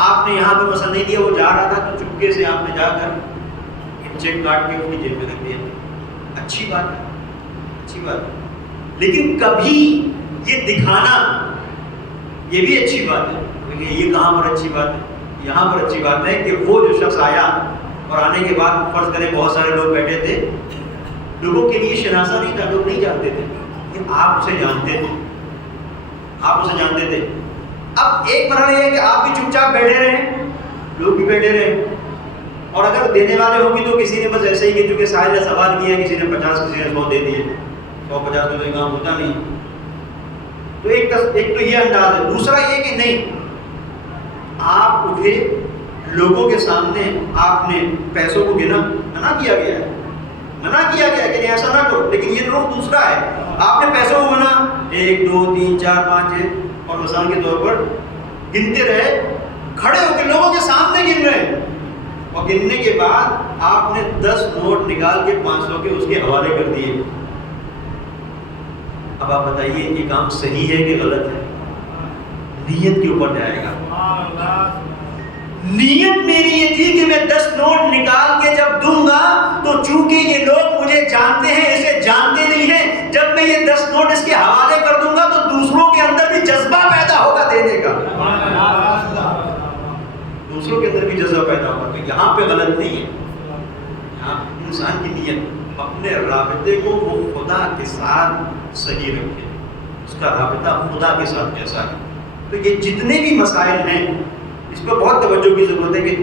آپ نے یہاں پہ مثلا نہیں دیا, وہ جا رہا تھا تو چپکے سے آپ نے جا کر چیک کاٹ کے اپنی جیب میں رکھ دیا, اچھی بات ہے, اچھی بات ہے. لیکن کبھی یہ دکھانا یہ بھی اچھی بات ہے. یہ کہاں پر اچھی بات ہے؟ یہاں پر اچھی بات ہے کہ وہ جو شخص آیا اور آنے کے بعد فرض کریں بہت سارے لوگ بیٹھے تھے, لوگوں کے لیے شناسا نہیں تھا, لوگ نہیں جانتے تھے, کہ آپ اسے جانتے تھے, آپ اسے جانتے تھے. اب ایک مرحلہ یہ ہے کہ آپ بھی چپ چاپ بیٹھے رہے, لوگ بھی بیٹھے رہے, اور اگر دینے والے ہوں گے تو کسی نے بس ایسے ہی کہ چونکہ ساحل نے سوال کیا, کسی نے 50, کسی نے 100 دے دیے, 150 میں کام ہوتا نہیں. تو ایک تو یہ انداز ہے. دوسرا یہ کہ نہیں, آپ اٹھے, لوگوں کے سامنے آپ نے پیسوں کو گنا, منع کیا گیا ہے, منع کیا گیا کہ نہیں ایسا نہ کرو, لیکن یہ رخ دوسرا ہے. آپ نے پیسوں کو گنا 1 2 3 4 5 6 اور مثال کے طور پر گنتے رہے, کھڑے ہو کے لوگوں کے سامنے گن رہے, اور گننے کے بعد آپ نے 10 نوٹ نکال کے 500 کے اس کے حوالے کر دیے. اب آپ بتائیے یہ کام صحیح ہے کہ غلط ہے؟ نیت کے اوپر جائے گا. نیت میری یہ تھی کہ میں 10 نوٹ نکال کے جب دوں گا تو چونکہ یہ لوگ مجھے جانتے ہیں, اسے جانتے نہیں ہیں, جب میں یہ 10 نوٹ اس کے حوالے کر دوں گا تو دوسروں کے اندر بھی جذبہ پیدا ہوگا دینے کا, دوسروں کے اندر بھی جذبہ پیدا ہوگا. تو یہاں پہ غلط نہیں ہے. یہاں انسان کی نیت اپنے رابطے کو وہ خدا کے ساتھ صحیح رکھے, اس کا رابطہ خدا کے ساتھ جیسا ہے. تو یہ جتنے بھی مسائل ہیں اس پر بہت توجہ کی ضرورت ہے کہ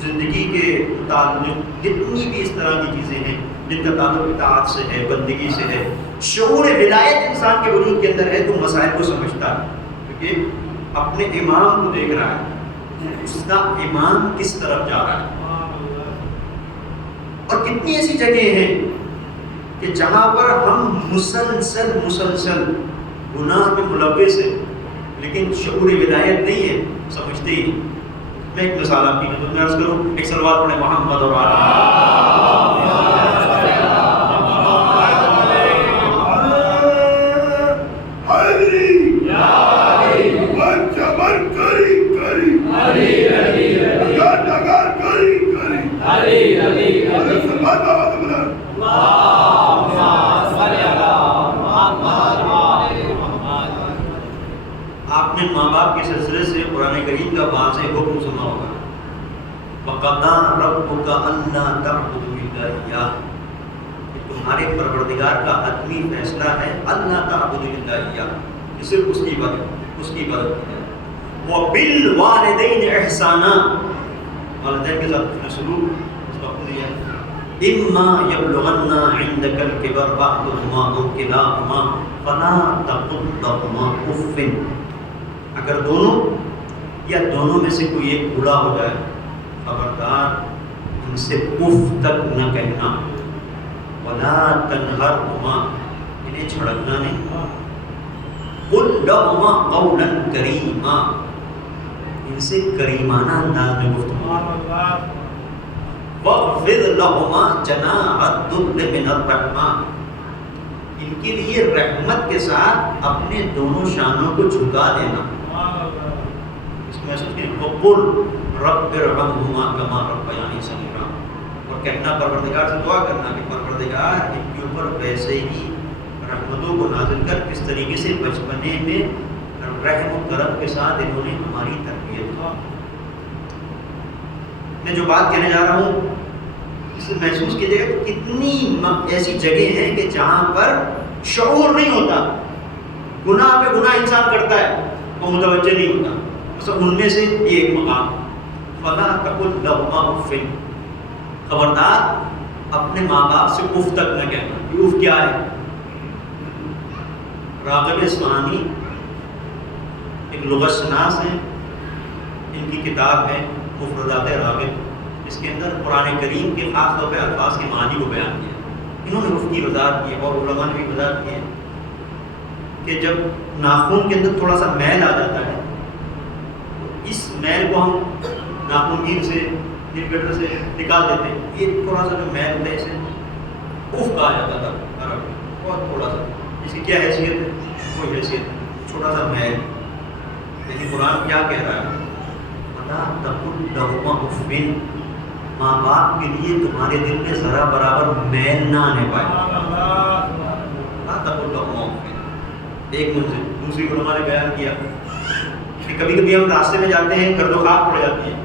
زندگی کے تعلق جتنی بھی اس طرح کی چیزیں ہیں جن کا تعلق اطاعت سے ہے, بندگی سے ہے, شعور ولایت انسان کے وجود کے اندر ہے, تو مسائل کو سمجھتا ہے, کیونکہ اپنے امام کو دیکھ رہا ہے, اس کا امام کس طرف جا رہا ہے. اور کتنی ایسی جگہیں ہیں کہ جہاں پر ہم مسلسل گناہ میں ملوث ہیں لیکن شعور ولایت نہیں ہے, سمجھتے ہی نہیں. میں ایک مثال آپ کی خدمت میں عرض کروں, ایک صلوات پڑھیں محمد اور آپ نے ماں باپ کے سلسلے سے قرآن کریم کا واضح حکم سنا ہوگا, وَقَضَىٰ رَبُّكَ أَلَّا تَعْبُدُوا إِلَّا إِيَّاهُ. تمہارے پروردگار کا حتمی فیصلہ ہے اللہ تعبد الا اياه کہ صرف اس کی عبادت کی جائے. وبالوالدین احسانا، والدین کے ساتھ سلوک اس کا خود ہے. اما یبلغن عندك الكبر احدهما او كلاهما فلا تقل لهما اف، اگر دونوں یا دونوں میں سے کوئی ایک بوڑھا ہو جائے خبردار ان سے اف تک نہ کہنا. ولا تنہرهما، انہیں چھڑکنا نہیں. قل لهما قولا کریما، ان سے کریمانہ انداز میں گفتگو. وَاخْفِضْ لَهُمَا جَنَاحَ الذُّلِّ مِنَ الرَّحْمَةِ، ان کے لیے رحمت کے ساتھ اپنے دونوں شانوں کو جھکا دینا. اس میں محسوس کہ وَقُلْ رَبِّ ارْحَمْهُمَا كَمَا رَبَّيَانِي صَغِيرًا، اور کہنا پروردگار سے دعا کرنا کہ پروردگار ان کے اوپر ویسے ہی رحمتوں کو نازل کر کس طریقے سے بچپنے میں رحم و کرم کے ساتھ انہوں نے ہماری تربیت کی. میں جو بات کہنے جا رہا ہوں اس سے محسوس کیجیے گا کہ کتنی ایسی جگہ ہیں کہ جہاں پر شعور نہیں ہوتا، گناہ پہ گناہ انسان کرتا ہے اور متوجہ نہیں ہوتا. مثلا ان میں سے یہ ایک مقام فلا تقل لهما اف، خبردار اپنے ماں باپ سے اف تک نہ کہنا. یہ اف کیا ہے؟ راغب اصفہانی ایک لغت شناس ہیں، ان کی کتاب ہے مفردات راغب، اس کے اندر قرآن کریم کے خاص طور پہ الفاظ کے معنی کو بیان کیا. انہوں نے اف کی وضاحت کی اور علماء نے بھی وضاحت کی ہے کہ جب ناخن کے اندر تھوڑا سا میل آ جاتا ہے، اس میل کو ہم ناخن گیر سے نیل کٹر سے نکال دیتے ہیں. یہ تھوڑا سا جو میل ہوتا ہے اسے اف کہا جاتا تھا عرب میں، بہت تھوڑا سا. اس کی کیا حیثیت ہے؟ کوئی حیثیت نہیں، چھوٹا سا میل. لیکن قرآن کیا کہہ رہا ہے؟ تقل لهما اف، ماں باپ کے لیے تمہارے دل میں ذرا برابر میل نہ آنے پائے. تقل لهما اف. ایک منزل دوسری علماء نے بیان کیا کہ کبھی کبھی ہم راستے میں جاتے ہیں، گرد و خاک پڑ جاتی ہے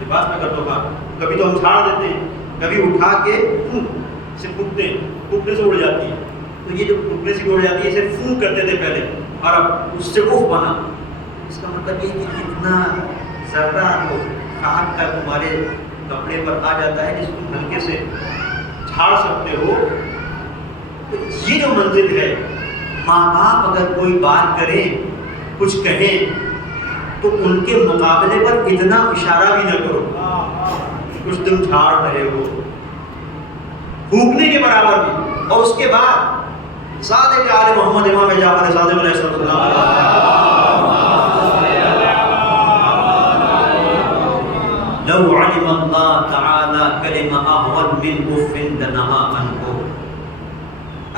لباس میں، گرد و خاک کبھی تو ہم چھاڑ دیتے ہیں، کبھی اٹھا کے اسے پھونکتے ہیں، پھونکنے سے اڑ جاتی ہے. تو یہ جو پھونکنے سے اڑ جاتی ہے اسے پھونک کرتے تھے پہلے، اور اب اس سے اف بنا. اس کا مطلب یہ کہ کتنا ذرہ کو خاک کا تمہارے کپڑے پر آ جاتا ہے جس کو ہلکے سے جھاڑ سکتے ہو. تو یہ جو منزل ہے، ماں باپ اگر کوئی بات کریں کچھ کہیں تو ان کے مقابلے پر اتنا اشارہ بھی نہ کرو کچھ تم جھاڑ رہے ہو، پھونکنے کے برابر بھی. اور اس کے بعد صادق آل محمد امام جعفر صادق علیہ السلام لو علم اللہ تعالی کلمہ احول من اف لنہا عنہ،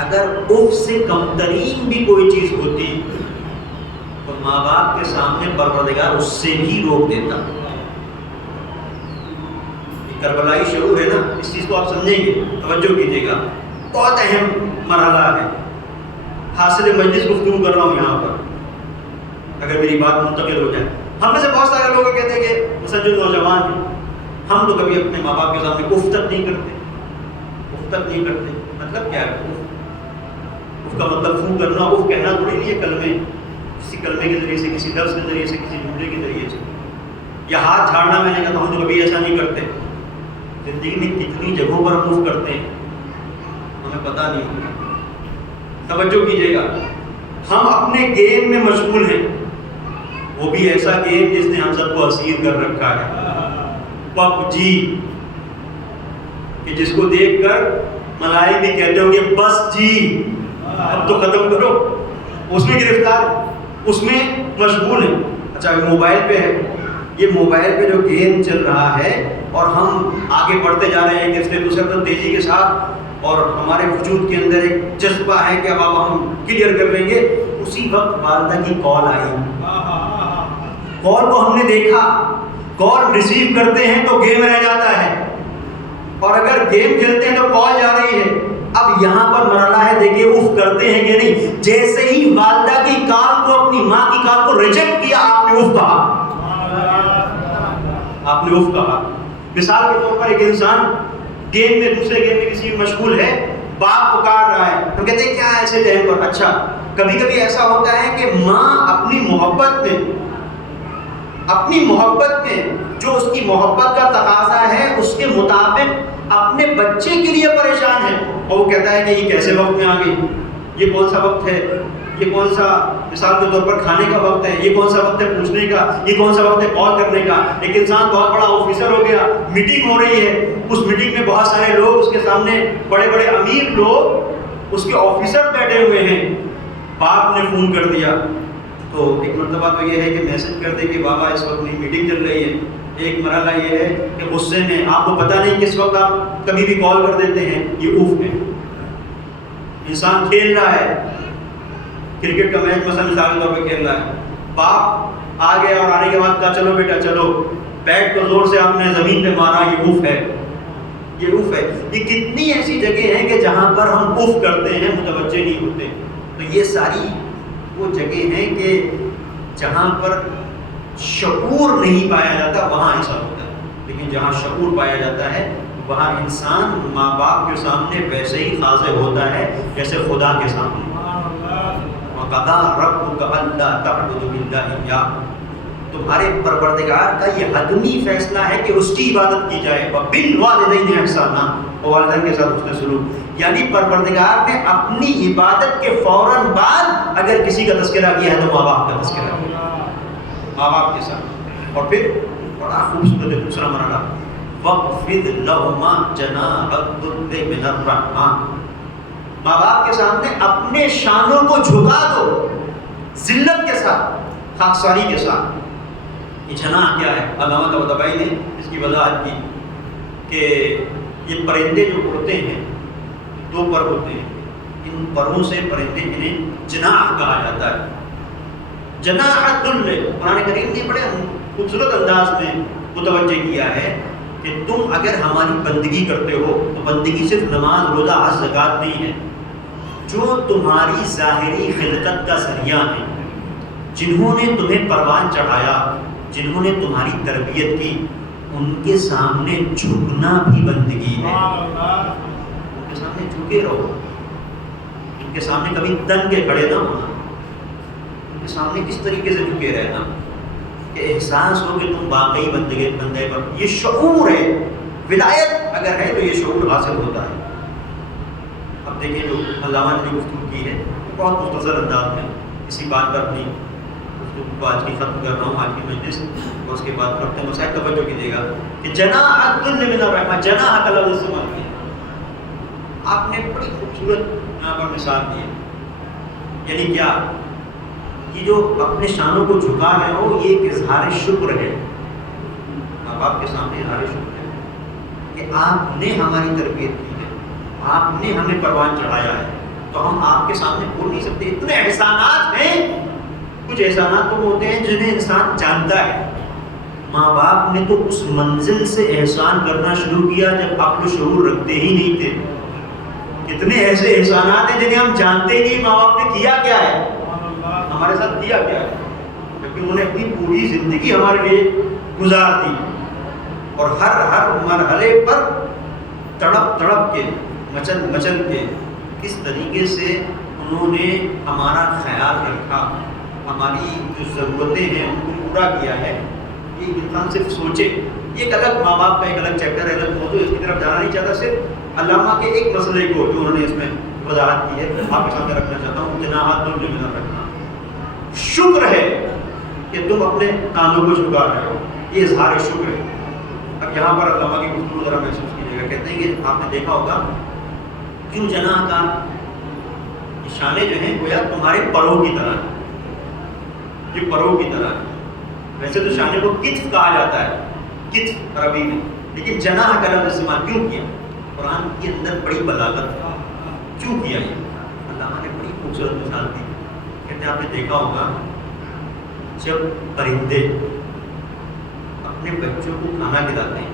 اگر اف سے کم ترین بھی کوئی چیز ہوتی تو ماں باپ کے سامنے پروردگار اس سے بھی روک دیتا. یہ کربلائی شعور ہے نا، اس چیز کو آپ سمجھیں گے، توجہ کیجیے گا. بہت اہم مرحلہ ہے. حاصل مجلس گفتگو کر رہا ہوں یہاں پر، اگر میری بات منتقل ہو جائے. ہم میں سے بہت سارے لوگ کہتے ہیں کہ مثلا جو نوجوان ہیں ہم تو کبھی اپنے ماں باپ کے سامنے اف تک نہیں کرتے. اف تک نہیں کرتے مطلب کیا ہے؟ اف کا مطلب فو کرنا، اف کہنا تھوڑی نہیں ہے کلمے، کسی کلمے کے ذریعے سے، کسی لفظ کے ذریعے سے، کسی جملے کے ذریعے سے. یا ہاتھ جھاڑنا، میں نے کہا ہم تو کبھی ایسا نہیں کرتے. زندگی میں کتنی جگہوں پر ہم اف کرتے ہیں ہمیں پتہ نہیں. توجہ کیجیے گا، ہم اپنے گیم میں مشغول ہیں، وہ بھی ایسا گیم جس نے ہم سب کو اسیر کر رکھا ہے، پب جی، کہ جس کو دیکھ کر ملائی بھی کہتے ہوں گے بس جی اب تو ختم کرو. اس میں گرفتار، اس میں مشغول ہے. اچھا موبائل پہ ہے، یہ موبائل پہ جو گیم چل رہا ہے اور ہم آگے بڑھتے جا رہے ہیں کہ اس نے دوسرے تیزی کے ساتھ، اور ہمارے وجود کے اندر ایک جذبہ ہے کہ اب ہم کلیئر کر لیں گے. اسی وقت والدہ کی کال آئی، کال کو ہم نے دیکھا، کال ریسیو کرتے ہیں تو گیم رہ جاتا ہے، اور اگر گیم کھیلتے ہیں تو کال جا رہی ہے. اب یہاں پر مرحلہ ہے، دیکھیے اف کرتے ہیں کہ نہیں. جیسے ہی والدہ کی کال کو، اپنی ماں کی کال کو ریجیکٹ کیا، آپ نے اف کہا. آپ نے اف کہا. مثال کے طور پر ایک انسان گیم میں، دوسرے گیم میں کسی مشغول ہے، باپ پکار رہا ہے، ہم کہتے ہیں کیا ایسے ٹائم پر؟ اچھا کبھی کبھی ایسا ہوتا ہے کہ ماں اپنی محبت میں جو اس کی محبت کا تقاضا ہے اس کے مطابق اپنے بچے کے لیے پریشان ہے، اور وہ کہتا ہے کہ یہ کیسے وقت میں آ گئی، یہ کون سا وقت ہے، یہ کون سا مثال کے طور پر کھانے کا وقت ہے، یہ کون سا وقت ہے پوچھنے کا، یہ کون سا وقت ہے کال کرنے کا۔ ایک انسان بہت بڑا آفیسر ہو گیا، میٹنگ ہو رہی ہے، اس میٹنگ میں بہت سارے لوگ اس کے سامنے، بڑے بڑے امیر لوگ اس کے آفیسر بیٹھے ہوئے ہیں، باپ نے فون کر دیا تو ایک مرتبہ تو یہ ہے کہ میسج کر دے کہ بابا اس وقت میری میٹنگ چل رہی ہے، ایک مرحلہ یہ ہے کہ غصے میں آپ کو پتہ نہیں کس وقت آپ کبھی بھی کال کر دیتے ہیں، یہ اوف ہے۔ انسان کھیل رہا ہے، کرکٹ کا میچ مثال کے طور پہ کھیل رہا ہے، باپ آ گیا اور آنے کے بعد کہا چلو بیٹا چلو، بیٹ کو زور سے آپ نے زمین پہ مارا، یہ اوف ہے، یہ اوف ہے۔ یہ کتنی ایسی جگہ ہیں کہ جہاں پر ہم اوف کرتے ہیں، متوجہ نہیں ہوتے۔ تو یہ ساری وہ جگہ ہیں کہ جہاں پر شعور نہیں پایا جاتا وہاں ایسا ہوتا ہے، لیکن جہاں شعور پایا جاتا ہے وہاں انسان ماں باپ کے سامنے ویسے ہی خاضع ہوتا ہے جیسے خدا کے سامنے۔ وَقَضَىٰ رَبُّكَ أَلَّا تَعْبُدُوا إِلَّا إِيَّاهُ، تمہارے پروردگار کا یہ حتمی فیصلہ ہے کہ اس کی عبادت کی جائے۔ وَبِالْوَالِدَيْنِ إِحْسَانًا، اور والدین کے ساتھ حسن سلوک، یعنی پروردگار نے اپنی عبادت کے فوراً بعد اگر کسی کا تذکرہ کیا ہے تو ماں باپ کا تذکرہ کیا، ماں باپ کے ساتھ۔ اور پھر بڑا خوبصورت دوسرا مرحلہ، وَاخْفِضْ لَهُمَا جَنَاحَ الذُّلِّ مِنَ الرَّحْمَةِ، ماں باپ کے سامنے اپنے شانوں کو جھکا دو، ذلت کے ساتھ، خاکساری کے ساتھ۔ یہ جناح کیا ہے؟ علامہ طباطبائی نے اس کی وضاحت کی کہ یہ پرندے جو اڑتے ہیں، دو پر ہوتے ہیں، ان پروں سے پرندے انہیں جناح کہا جاتا ہے۔ جناح الذل، قرآن کریم نے بڑے خوبصورت انداز میں متوجہ کیا ہے کہ تم اگر ہماری بندگی کرتے ہو تو بندگی صرف نماز، روزہ، حج، زکوٰۃ نہیں ہے، جو تمہاری ظاہری خلقت کا ذریعہ ہیں، جنہوں نے تمہیں پروان چڑھایا، جنہوں نے تمہاری تربیت کی، ان کے سامنے جھکنا بھی بندگی ہے۔ ان کے سامنے جھکے رہو، ان کے سامنے کبھی تن کے کھڑے نہ ہونا، ان کے سامنے کس طریقے سے جھکے رہنا کہ احساس ہو کہ تم واقعی بندے پر۔ یہ شعور ہے، ولایت اگر ہے تو یہ شعور حاصل ہوتا ہے۔ اب دیکھیں جو علامہ نے گفتگو کی ہے بہت مختصر انداز میں، اسی بات پر اپنی گفتگو کو آج کی ختم کر رہا ہوں، آج کی مجلس، اور اس کے بعد پڑھتے ہیں مسائل۔ توجہ کیجیے گا کہ جناح الذل من الرحمہ، جناح کا لفظ استعمال کیا، آپ نے بڑی خوبصورت یہاں پر مثال دی ہے، یعنی کیا؟ یہ جو اپنے شانوں کو جھکا رہے ہو یہ ایک اظہار شکر ہے، ماں باپ کے سامنے اظہار شکر ہے کہ آپ نے ہماری تربیت کی ہے، آپ نے ہمیں پروان چڑھایا ہے، تو ہم آپ کے سامنے بول نہیں سکتے۔ اتنے احسانات ہیں، کچھ احسانات تو ہوتے ہیں جنہیں انسان جانتا ہے۔ ماں باپ نے تو اس منزل سے احسان کرنا شروع کیا جب عقل و شعور رکھتے ہی نہیں تھے۔ کتنے ایسے احسانات ہیں جنہیں ہم جانتے ہی نہیں، ماں باپ نے کیا کیا ہے، ہمارے ساتھ کیا کیا ہے، کیونکہ انہوں نے اپنی پوری زندگی ہمارے لیے گزار دی، اور ہر مرحلے پر تڑپ کے، مچل کے کس طریقے سے انہوں نے ہمارا خیال رکھا، ہماری جو ضرورتیں ہیں ان کو پورا کیا ہے۔ یہ انسان صرف سوچے، یہ ایک الگ ماں باپ کا ایک الگ چیپٹر ہے، الگ موضوع، اس کی طرف جانا نہیں چاہتا، صرف علامہ کے ایک مسئلے کو جو انہوں نے اس میں وضاحت کی ہے آپ کے سامنے رکھنا چاہتا ہوں۔ جناح الذل من الرحمہ، شکر ہے کہ تم اپنے کانوں کو جھکا رہے ہو، یہ اظہار شکر ہے۔ اب یہاں پر علامہ کی گفتگو ذرا محسوس کیجیے گا، کہتے ہیں کہ آپ نے دیکھا ہوگا کیوں جناح کا نشانے جو ہیں گویا تمہارے پروں کی طرح، یہ پروں کی طرح، ویسے تو شانے کو کتف کہا جاتا ہے، کتف عربی میں، لیکن جناح کا لفظ استعمال کیوں کیا؟ قرآن کے اندر بڑی بلاغت کیوں کیا؟ یہ علامہ نے بڑی خوبصورت مثال دی، کہتے ہیں آپ نے دیکھا ہوگا جب پرندے اپنے بچوں کو کھانا کھلاتے ہیں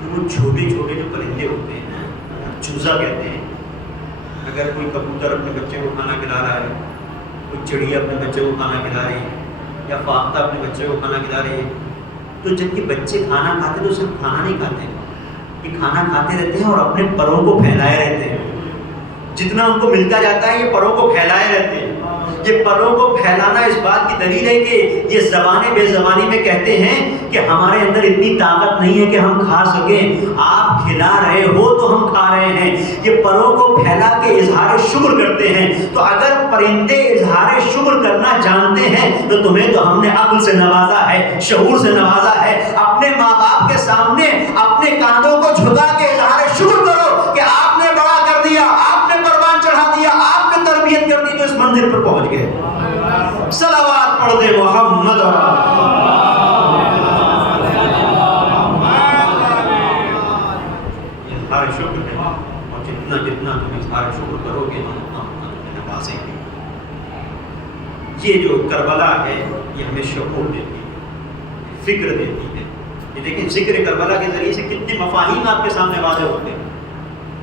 تو وہ چھوٹے چھوٹے جو پرندے ہوتے ہیں چوزا کہتے ہیں، اگر کوئی کبوتر اپنے بچے کو کھانا کھلا رہا ہے، کوئی چڑیا اپنے بچے کو کھانا کھلا رہی ہے، یا فاختہ اپنے بچے کو کھانا کھلا رہی ہے، تو جب یہ بچے کھانا کھاتے تو صرف کھانا نہیں کھاتے، یہ کھانا کھاتے رہتے ہیں اور اپنے پروں کو پھیلائے رہتے ہیں، جتنا ان کو ملتا جاتا ہے یہ پروں کو پھیلائے رہتے ہیں. یہ پروں کو پھیلانا اس بات کی دلیل ہے کہ یہ زبانیں بے زبانی میں کہتے ہیں کہ ہمارے اندر اتنی طاقت نہیں ہے کہ ہم کھا سکیں, آپ کھلا رہے ہو تو ہم کھا رہے ہیں. یہ پروں کو پھیلا کے اظہار شکر کرتے ہیں. تو اگر پرندے اظہار شکر کرنا جانتے ہیں تو تمہیں تو ہم نے عقل سے نوازا ہے, شعور سے نوازا ہے. اپنے ماں باپ کے سامنے اپنے کاندھوں کو جھکا کے اظہار شکر کرو کہ آپ نے بڑا کر دیا, آپ نے قربان چڑھا دیا, آپ نے تربیت کر دی تو اس منزل پر پہنچ گئے. صلوات پڑھ دے محمد. اظہار شکر ہے, اور جتنا تم اظہار شکر کرو گے اتنا تمہیں نوازیں گے. یہ جو کربلا ہے یہ ہمیں شعور دیتی ہے, فکر دیتی ہے. یہ دیکھیں ذکر کربلا کے ذریعے سے کتنے مفاہیم آپ کے سامنے واضح ہوتے ہیں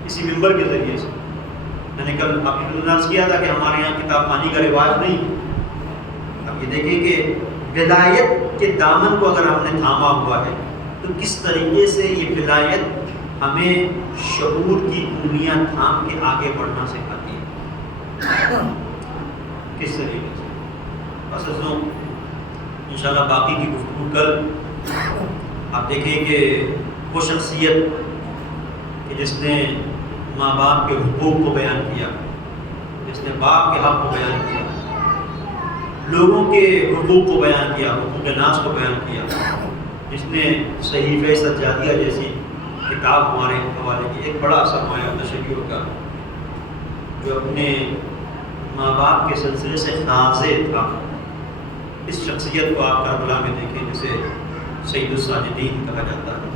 اسی منبر کے ذریعے سے. میں نے کل آپ کو عرض کیا تھا کہ ہمارے یہاں کتاب خوانی کا رواج نہیں. اب یہ دیکھیں کہ ولایت کے دامن کو اگر ہم نے تھاما ہوا ہے تو کس طریقے سے یہ ولایت ہمیں شعور کی انگلیاں تھام کے آگے بڑھنا سکھاتی ہے, کس طریقے سے. بس انشاءاللہ باقی کی گفتگو کل. آپ دیکھیں کہ وہ شخصیت کہ جس نے ماں باپ کے حقوق کو بیان کیا, جس نے باپ کے حق کو بیان کیا, لوگوں کے حقوق کو بیان کیا, حقوق ناس کو بیان کیا, جس نے صحیفہ سجادیہ جیسی کتاب ہمارے حوالے کی, ایک بڑا سرمایہ تشیع کا, جو اپنے ماں باپ کے سلسلے سے نازے تھا. اس شخصیت کو آپ کربلا میں دیکھیں جسے سید الساجدین کہا جاتا ہے,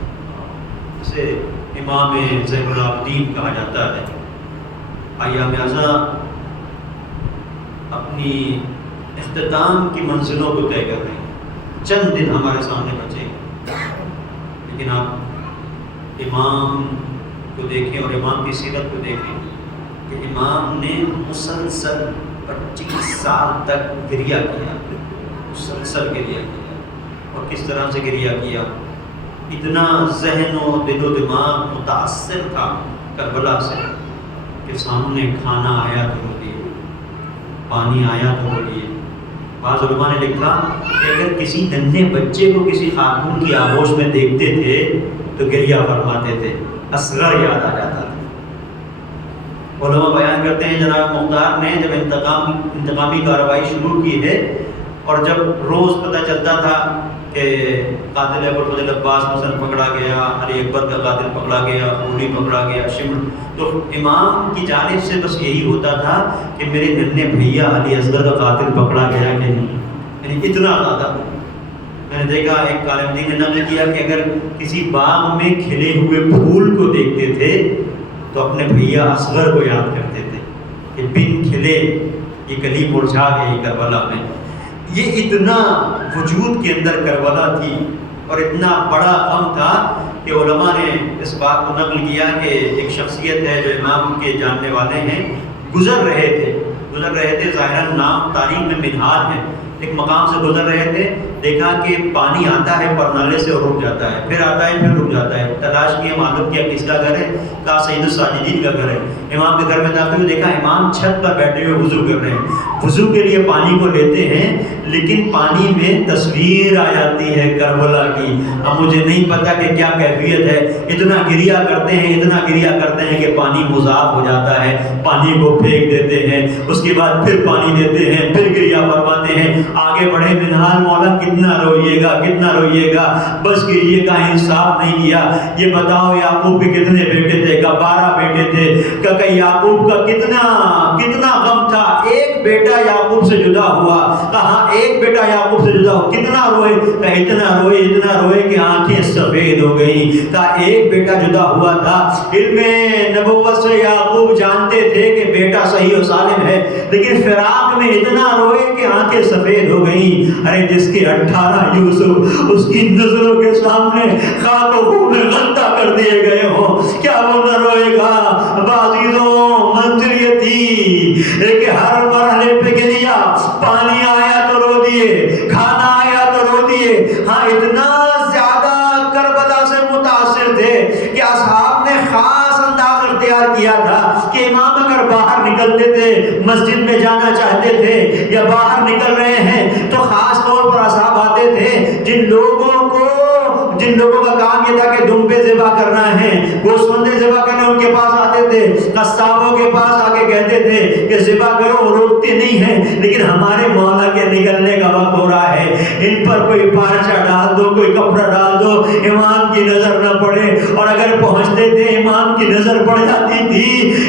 جسے امام زین العابدین کہا جاتا ہے. ایام ازاں اپنی اختتام کی منزلوں کو طے کر رہے ہیں. چند دن ہمارے سامنے بچے ہیں, لیکن آپ امام کو دیکھیں اور امام کی سیرت کو دیکھیں کہ امام نے مسلسل 25 سال تک گریہ کیا, مسلسل گریہ کیا. اور کس طرح سے گریہ کیا, اتنا ذہن و دل و دماغ متاثر تھا کربلا سے کہ سامنے کھانا آیا تو رو دیے, پانی آیا تو رو دیے. بعض علماء نے لکھا کہ اگر کسی ننھے بچے کو کسی خاتون کی آغوش میں دیکھتے تھے تو گریہ فرماتے تھے, اصغر یاد آ جاتا تھا. علماء بیان کرتے ہیں جناب مختار نے جب انتقامی کارروائی شروع کی ہے اور جب روز پتہ چلتا تھا کہ قاتل ابوالفضل عباس مثلا پکڑا گیا, علی اکبر کا قاتل پکڑا گیا, پوری پکڑا گیا, شمر, تو امام کی جانب سے بس یہی ہوتا تھا کہ میرے ننھے بھیا علی اصغر کا قاتل پکڑا گیا کہ نہیں. یعنی اتنا زیادہ. میں نے دیکھا ایک عالم دین نے نقل کیا کہ اگر کسی باغ میں کھلے ہوئے پھول کو دیکھتے تھے تو اپنے بھیا اصغر کو یاد کرتے تھے کہ بن کھلے یہ کلی مرجھا گئی کربلا میں. یہ اتنا وجود کے اندر کربلا تھی اور اتنا بڑا غم تھا کہ علماء نے اس بات کو نقل کیا کہ ایک شخصیت ہے جو امام کے جاننے والے ہیں, گزر رہے تھے ظاہراً نام تاریخ میں منہاج ہے, ایک مقام سے گزر رہے تھے, دیکھا کہ پانی آتا ہے پرنالے سے اور رک جاتا ہے, پھر آتا ہے پھر رک جاتا ہے. تلاش کیا معلوم کیا کس کا گھر ہے, کہا سید الساجدین کا گھر ہے. امام کے گھر میں داخل ہوئے, دیکھا امام چھت پر بیٹھے ہوئے وضو کر رہے ہیں. وضو کے لیے پانی کو لیتے ہیں لیکن پانی میں تصویر آ جاتی ہے کربلا کی. اب مجھے نہیں پتا کہ کیا کیفیت ہے, اتنا گریہ کرتے ہیں کہ پانی مذاب ہو جاتا ہے, پانی کو پھینک دیتے ہیں, اس کے بعد پھر پانی دیتے ہیں, پھر گریہ فرماتے ہیں. آگے بڑھے منہال مولا کتنا روئیے گا, بس گریے کا انصاف نہیں کیا. یہ بتاؤ یعقوب کے کتنے بیٹے تھے, کا 12 بیٹے تھے, کہ یعقوب کا کتنا غم تھا. ایک بیٹا یعقوب سے جدا ہوا, کہاں ایک بیٹا یعقوب سے جدا ہوا, کتنا روئے, کہ اتنا روئے کہ آنکھیں سفید ہو گئی. کہا ایک بیٹا جدا ہوا تھا, علم نبوت سے یعقوب جانتے تھے کہ بیٹا صحیح و سالم ہے, لیکن فراق میں اتنا روئے کہ آنکھیں سفید ہو گئیں. ارے جس کے 18 یوسف اس کی نظروں کے سامنے خاک و خون میں غلطہ کر دیے گئے ہوں, کیا وہ نہ روئے گا؟ بازیزوں منزل یہ تھی کہ ہر مرحلے پہ گریا, پانی آیا تو رو دیے, کھانا آیا تو رو دیے. ہاں اتنا زیادہ کربلا سے متاثر تھے کہ اصحاب نے خاص انداز اختیار کیا تھا کہ امام اگر باہر مسجد میں جانا چاہتے تھے یا باہر نکل رہے ہیں تو خاص طور پر اصحاب آتے تھے جن لوگوں کا کام یہ تھا کہ دمبے ذبح کرنا ہے، گوشت بندے ذبح کرنا، ان کے پاس آتے تھے، قصابوں کے پاس آ کے کہتے تھے کہ ذبح کرو، وہ روکتے نہیں ہیں، لیکن ہمارے مولا کے نکلنے کا وقت ہو رہا ہے، ان پر کوئی پارچہ ڈال دو، کوئی کپڑا ڈال دو، امام کی نظر نہ پڑے۔ اور اگر پہنچتے تھے امام کی نظر پڑ جاتی تھی،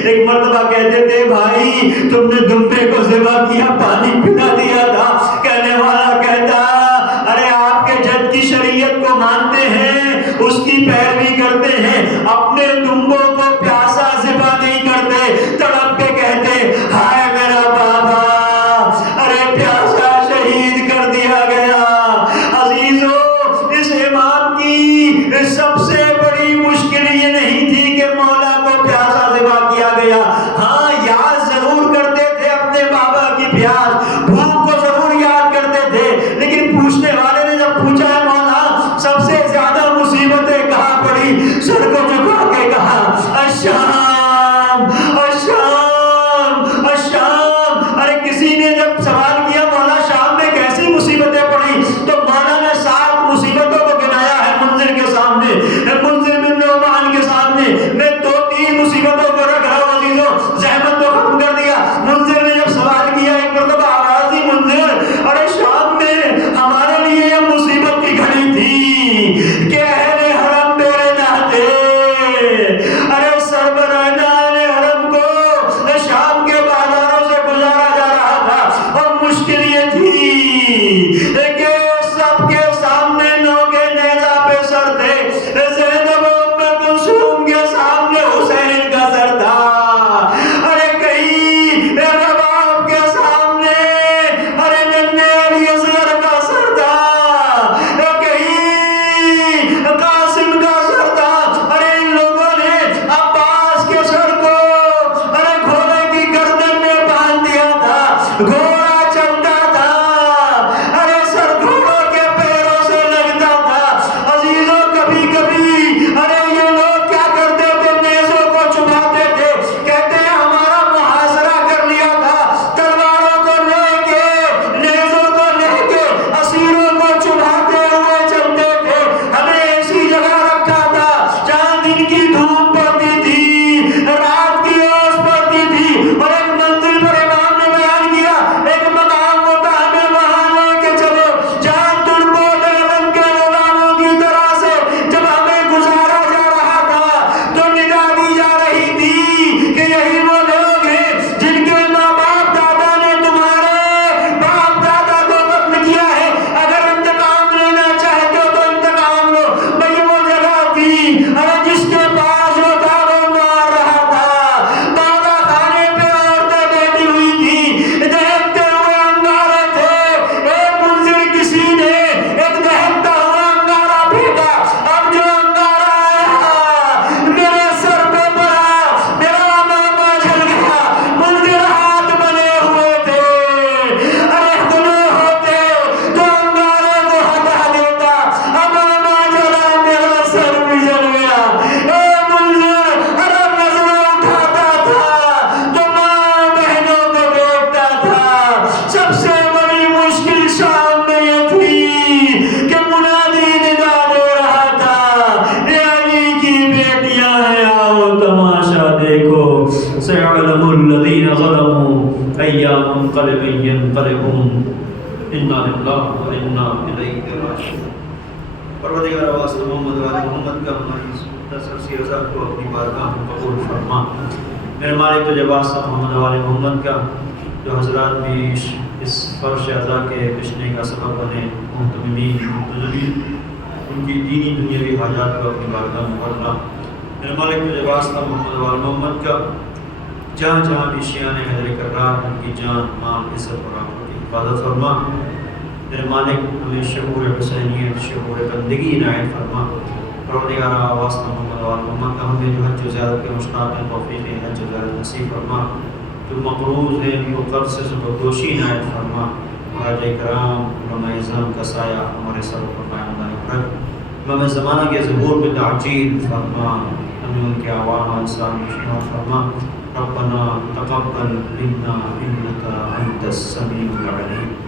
ایک مرتبہ کہتے تھے بھائی تم نے دمبے کو ذبح کیا، پانی پلا دیا تھا۔ کہنے والا کہتا ارے آپ کے جد کی شریعت کو مانتے ہیں، اس کی پیروی کرتے ہیں، اپنے دمبوں کو پیاسا ذبح نہیں کرتے، تڑپ کے کہتے ہائے میرا بابا، ارے پیاسا شہید کر دیا گیا۔ عزیزو، اس امام کی سب سے بڑی مشکل یہ نہیں تھی کہ مولا کو پیاسا ذبح کیا گیا، ہاں یاد ضرور کرتے تھے اپنے بابا کی پیاس، بھوک کو ضرور یاد کرتے تھے، لیکن پوچھنے والے نے جب پوچھا ہے مولا سب سے زیادہ مصیبتیں کہاں پڑی، سر کو جھکا کے کہا الشام الشام الشام۔ ارے کسی نے جب سوال کیا مولا شام میں کیسی مصیبتیں پڑی، تو مولا نے 7 مصیبتوں کو گنایا ہے منذر کے سامنے، منذر بن نعمان کے سامنے۔ میں 2-3 مصیبتوں کو رکھ رہا ہوں عزیزو، زحمت تو ختم کر دیا۔ منذر نے جب سوال کیا ایک مرتبہ آواز دی منذر، ارے شام میں ہمارے لیے یہ مصیبت کی گھڑی تھی کہ اہل حرم میرے ناتے، ارے سربراہان حرم کو شام کے بازاروں سے گزارا جا رہا تھا، اور مشکل یہ تھی کہ سب کے سامنے نوکے نیزہ پہ سر تھے، زینب ام کلثوم کے سامنے حسین کا سر تھا، ارے کہیں رباب کے سامنے ارے ننھے علی اصغر کا سر تھا، کہیں قاسم کا سر تھا، ارے ان لوگوں نے عباس کے سر کو ارے گھوڑے کی گردن میں باندھ دیا تھا، گھوڑا چلتا تھا، ارے سر گھوڑوں کے پیروں سے لگتا تھا۔ عزیزوں کبھی کبھی ارے یہ لوگ کیا کرتے تھے، نیزوں کو چھپاتے تھے، کہتے ہیں ہمارا محاصرہ کر لیا تھا، تلواروں کو لے کے نیزوں کو لے کے اسیروں کو چھپاتے ہوئے چلتے تھے، ہمیں ایسی جگہ رکھا تھا جہاں دن کی دھوپ پڑتی تھی، رات کی اوس پڑتی تھی، اور ایک منزل پر امام نے بیان کیا ایک مقام ہوتا ہمیں وہاں لے کے چلو جہاں ترک و دیون کے غلاموں کی طرح سے جب ہمیں گزارا جا رہا تھا تو ندا دی جا رہی تھی کہ یہی وہ لوگ ہیں جن کے ماں باپ دادا نے تمہارے باپ دادا کو قتل کیا ہے، اگر انتقام لینا چاہتے ہو تو انتقام لو۔ بھئی وہ جگہ تھی ارے جس کے پاس جو تھا وہ مار رہا تھا، بادا خانے پہ عورتیں بیٹھی ہوئی تھی، دہکتے ہوئے انگارے تھے، ایک منظر کسی نے ایک دہکتا ہوا انگارہ پھینکا، اب جو انگارہ آیا میرے سر پہ پڑا، میرا امامہ جل گیا، منظر ہاتھ بنے ہوئے تھے، ارے خلو ہوتے تو انگارے کو ہٹا دیتا، امامہ جلا میرا سر بھی جل گیا، اے منظر ارے نظریں اٹھاتا تھا تو ماں بہنوں کو دیکھتا تھا۔ سب سے بڑی مشکل شام میں یہ تھی کہ منادی ندا دے رہا تھا اے علی کی بیٹیاں ہیں آؤ تماشا دیکھو، سيعلم الذين ظلموا أي منقلب ينقلبون، إنا لله وإنا إليه راجعون۔ پروردگار واسطہ محمد و آل محمد کا ہماری نصر سی رضا کو اپنی بارگاہ میں قبول فرما۔ میرے مالک تجھے واسطہ محمد و آل محمد کا جو حضرات بھی اس فرش عزا کے بچنے کا سبب بنے، محتمین منتظرین، ان کی دینی دنیاوی حاجات کو اپنی بارگاہ میں فرما۔ میرے مالک تجھے واسطہ محمد و آل محمد کا جہاں جہاں بھی شیعان حیدر کرار ان کی جان مال عزت اور آخرت کی حفاظت فرما۔ میرے مالک ہمیں شعور حسینیت، شعور بندگی عنایت فرما۔ پروردگار واسطہ محمد و آل محمد کا ہمیں جو حج و زیارت کے مشتاق ہیں توفیق حج و زیارت نصیب فرما، جو مقروض ہیں ان کو قرض سے زبردوشی عنایت فرما۔ حاج کرام علماء اعظم کا سایہ ہمارے سر پر قائم دائم رکھ، امام زمانہ کے ظہور میں تعجیل فرما۔ ہمیں ان کے آواز ساتھ شمار فرما. ربنا تقبل منا انك انت السميع العليم.